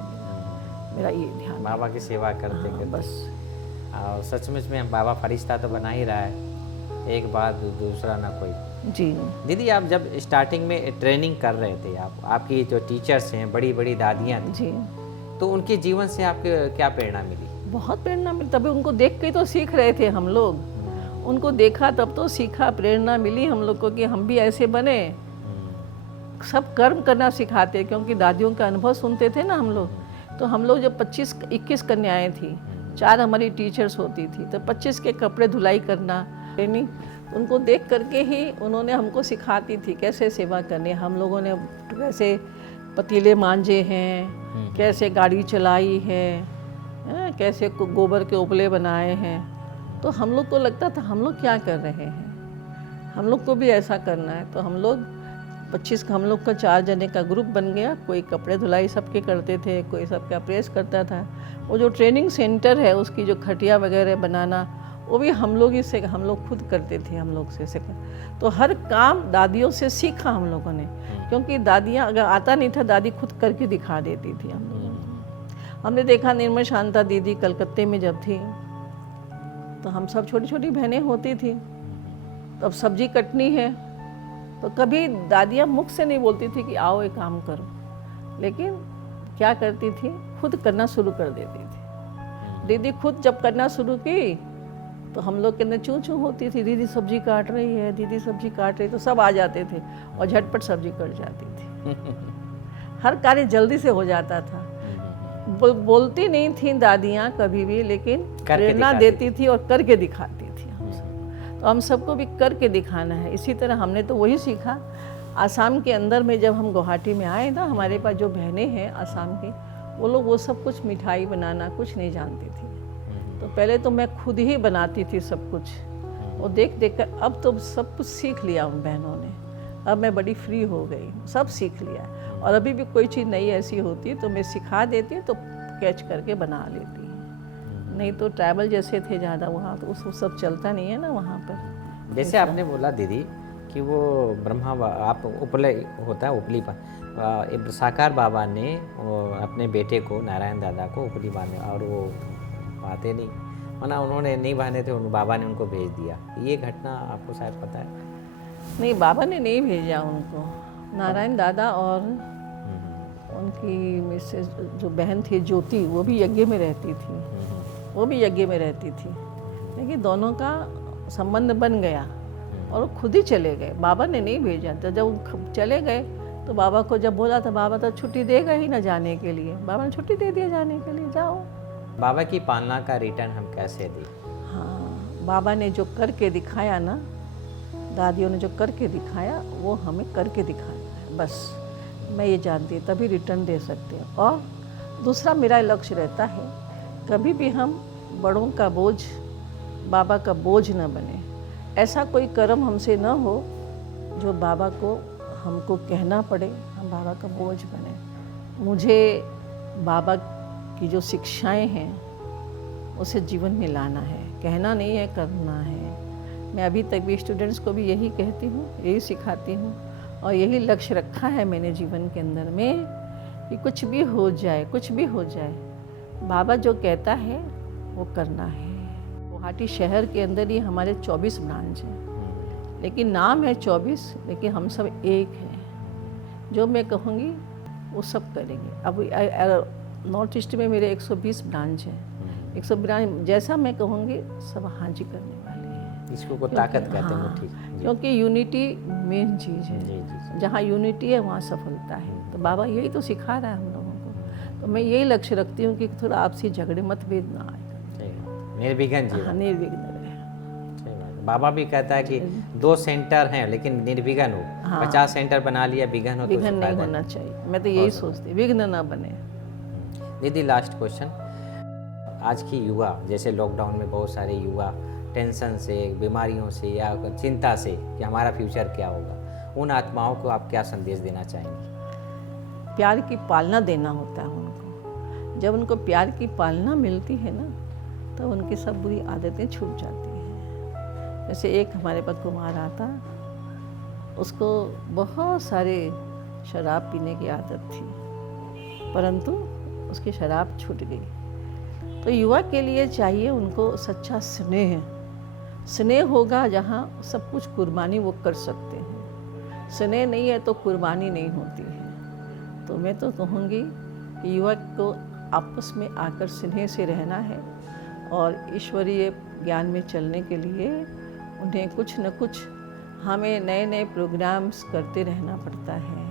मेरा ये ध्यान है। बाबा की सेवा करते हाँ, करते बस। और सचमुच में बाबा फरिश्ता तो बना ही रहा है, एक बात दूसरा ना कोई। जी। दीदी आप जब स्टार्टिंग में ट्रेनिंग कर रहे थे, आप आपकी जो टीचर्स हैं, बड़ी बड़ी दादियाँ थी, जी, तो उनके जीवन से आपके क्या प्रेरणा मिली? बहुत प्रेरणा मिली, तभी उनको देख के ही तो सीख रहे थे हम लोग, उनको देखा तब तो सीखा, प्रेरणा मिली हम लोग को कि हम भी ऐसे बने। सब कर्म करना सिखाते, क्योंकि दादियों का अनुभव सुनते थे ना हम लोग। तो हम लोग जब 25-21 कन्याएं थी, 4 हमारी टीचर्स होती थी, तो 25 के कपड़े धुलाई करना, ट्रेनिंग, उनको देख करके ही उन्होंने हमको सिखाती थी कैसे सेवा करनी। हम लोगों ने कैसे पतीले मांजे हैं, कैसे गाड़ी चलाई है, कैसे गोबर के उपले बनाए हैं। तो हम लोग को लगता था हम लोग क्या कर रहे हैं, हम लोग को भी ऐसा करना है। तो हम लोग 25 हम लोग का 4 जने का ग्रुप बन गया, कोई कपड़े धुलाई सबके करते थे, कोई सबका प्रेस करता था। वो जो ट्रेनिंग सेंटर है उसकी जो खटिया वगैरह बनाना, वो भी हम लोग ही से, हम लोग खुद करते थे, हम लोग से तो हर काम दादियों से सीखा हम लोगों ने, क्योंकि दादियाँ अगर आता नहीं था, दादी खुद करके दिखा देती थी हम लोगों को। हमने देखा निर्मल शांता दीदी कलकत्ते में जब थी, तो हम सब छोटी छोटी बहनें होती थी, तो अब सब्जी कटनी है, तो कभी दादियाँ मुख से नहीं बोलती थी कि आओ एक काम करो, लेकिन क्या करती थी, खुद करना शुरू कर देती थी। दीदी खुद जब करना शुरू की तो हम लोग के अंदर चूँ चूँ होती थी, दीदी सब्जी काट रही है, दीदी सब्जी काट रही, तो सब आ जाते थे और झटपट सब्जी कट जाती थी। हर कार्य जल्दी से हो जाता था। बोलती नहीं थी दादियाँ कभी भी, लेकिन प्रेरणा देती थी और करके दिखाती थी हम सब। तो हम सबको भी करके दिखाना है। इसी तरह हमने तो वही सीखा। आसाम के अंदर में जब हम गुवाहाटी में आए ना, हमारे पास जो बहनें हैं आसाम की, वो लोग वो सब कुछ मिठाई बनाना कुछ नहीं जानती थी। तो पहले तो मैं खुद ही बनाती थी सब कुछ, और देख देख कर अब तो सब कुछ सीख लिया उन बहनों ने। अब मैं बड़ी फ्री हो गई, सब सीख लिया। और अभी भी कोई चीज़ नई ऐसी होती तो मैं सिखा देती हूँ, तो कैच करके बना लेती हूँ। नहीं तो ट्रैवल जैसे थे ज़्यादा वहाँ, तो उस सब चलता नहीं है ना वहाँ पर। जैसे आपने बोला दीदी कि वो ब्रह्मा आप उपले होता है, उपली पर साकार बाबा ने अपने बेटे को, नारायण दादा को उपली बांधे, और वो बातें नहीं माना, उन्होंने नहीं बांधे थे, उन बाबा ने उनको भेज दिया। ये घटना आपको शायद पता है? नहीं, बाबा ने नहीं भेजा उनको। नारायण दादा और उनकी मिसेस जो बहन थी ज्योति, वो भी यज्ञ में रहती थी, वो भी यज्ञ में रहती थी, लेकिन दोनों का संबंध बन गया और वो खुद ही चले गए। बाबा ने नहीं भेजा था। जब वो चले गए तो बाबा को जब बोला था, बाबा तो छुट्टी देगा ही ना जाने के लिए, बाबा ने छुट्टी दे दिया जाने के लिए, जाओ। बाबा की पालना का रिटर्न हम कैसे दें? हाँ, बाबा ने जो करके दिखाया ना, दादियों ने जो करके दिखाया, वो हमें करके दिखाना है। बस मैं ये जानती हूँ, तभी रिटर्न दे सकते हैं। और दूसरा मेरा लक्ष्य रहता है, कभी भी हम बड़ों का बोझ, बाबा का बोझ न बने। ऐसा कोई कर्म हमसे न हो जो बाबा को हमको कहना पड़े, हम बाबा का बोझ बने। मुझे बाबा की जो शिक्षाएं हैं उसे जीवन में लाना है, कहना नहीं है, करना है। मैं अभी तक भी स्टूडेंट्स को भी यही कहती हूँ, यही सिखाती हूँ, और यही लक्ष्य रखा है मैंने जीवन के अंदर में कि कुछ भी हो जाए, कुछ भी हो जाए, बाबा जो कहता है वो करना है। गुवाहाटी शहर के अंदर ही हमारे 24 ब्रांच हैं, लेकिन नाम है 24, लेकिन हम सब एक हैं। जो मैं कहूँगी वो सब करेंगे। अब नॉर्थ ईस्ट में मेरे 120 ब्रांच हैं, 120 जैसा मैं कहूँगी सब हाँ जी करने वाले हैं। इसको को ताकत कहते हैं। हाँ, ठीक जी। क्योंकि यूनिटी मेन चीज़ है। जी जी जहाँ यूनिटी है वहाँ सफलता है। तो बाबा यही तो सिखा रहा है हम लोगों को। तो मैं यही लक्ष्य रखती हूँ कि थोड़ा आपसी झगड़े मतभेद ना आए, सही बात। निर्विघ्न हाँ, जीवन। निर्विघ्न रहे। सही बात है। बाबा भी कहता है कि 2 सेंटर हैं लेकिन निर्विघ्न हो। हाँ। 50 सेंटर बना लिया, विघ्न हो तो विघ्न उससे नहीं फायदा होना चाहिए। मैं तो यही सोचती, विघ्न ना बने। दीदी लास्ट क्वेश्चन, आज की युवा जैसे लॉकडाउन में बहुत सारे युवा टेंशन से, बीमारियों से या चिंता से कि हमारा फ्यूचर क्या होगा, उन आत्माओं को आप क्या संदेश देना चाहेंगे? प्यार की पालना देना होता है उनको। जब उनको प्यार की पालना मिलती है ना, तो उनकी सब बुरी आदतें छूट जाती हैं। जैसे एक हमारे पास कुमार आता, उसको बहुत सारे शराब पीने की आदत थी, परंतु उसकी शराब छूट गई। तो युवा के लिए चाहिए उनको सच्चा स्नेह। स्नेह होगा जहाँ सब कुछ कुर्बानी वो कर सकते हैं। स्नेह नहीं है तो कुर्बानी नहीं होती है। तो मैं तो कहूँगी कि युवा को आपस में आकर स्नेह से रहना है और ईश्वरीय ज्ञान में चलने के लिए उन्हें कुछ न कुछ हमें नए नए प्रोग्राम्स करते रहना पड़ता है।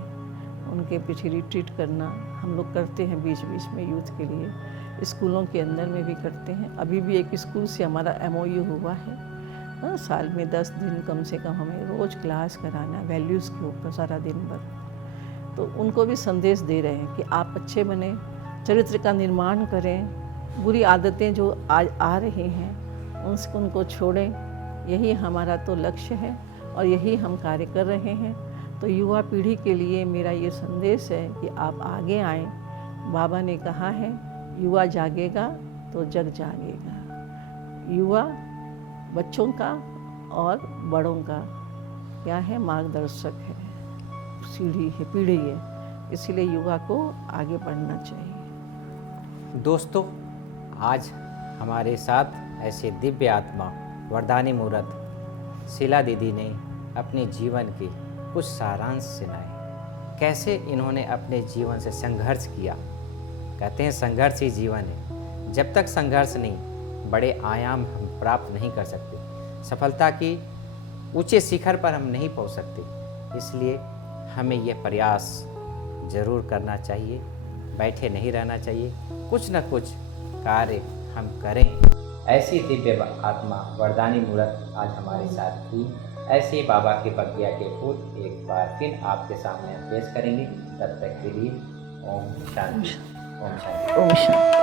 उनके पीछे रिट्रीट करना हम लोग करते हैं बीच बीच में यूथ के लिए, स्कूलों के अंदर में भी करते हैं। अभी भी एक स्कूल से हमारा MOU हुआ है, साल में 10 दिन कम से कम हमें रोज़ क्लास कराना वैल्यूज़ के ऊपर सारा दिन भर। तो उनको भी संदेश दे रहे हैं कि आप अच्छे बने, चरित्र का निर्माण करें, बुरी आदतें जो आज आ रही हैं उनको छोड़ें। यही हमारा तो लक्ष्य है और यही हम कार्य कर रहे हैं। तो युवा पीढ़ी के लिए मेरा ये संदेश है कि आप आगे आएँ। बाबा ने कहा है युवा जागेगा तो जग जागेगा। युवा बच्चों का और बड़ों का क्या है, मार्गदर्शक है, सीढ़ी है, पीढ़ी है। इसीलिए युवा को आगे बढ़ना चाहिए। दोस्तों, आज हमारे साथ ऐसे दिव्य आत्मा वरदानी मूर्त शीला दीदी ने अपने जीवन के कुछ सारांश सुनाए। कैसे इन्होंने अपने जीवन से संघर्ष किया। कहते हैं संघर्ष ही जीवन है। जब तक संघर्ष नहीं, बड़े आयाम हम प्राप्त नहीं कर सकते, सफलता की ऊंचे शिखर पर हम नहीं पहुंच सकते। इसलिए हमें यह प्रयास ज़रूर करना चाहिए, बैठे नहीं रहना चाहिए, कुछ न कुछ कार्य हम करें। ऐसी दिव्य आत्मा वरदानी मूर्त आज हमारे साथ थी। ऐसे ही बाबा की बगिया के फूल एक बार फिर आपके सामने हम पेश करेंगे। तब तक के लिए ओम शांति। ओम शांति। ओम शांति।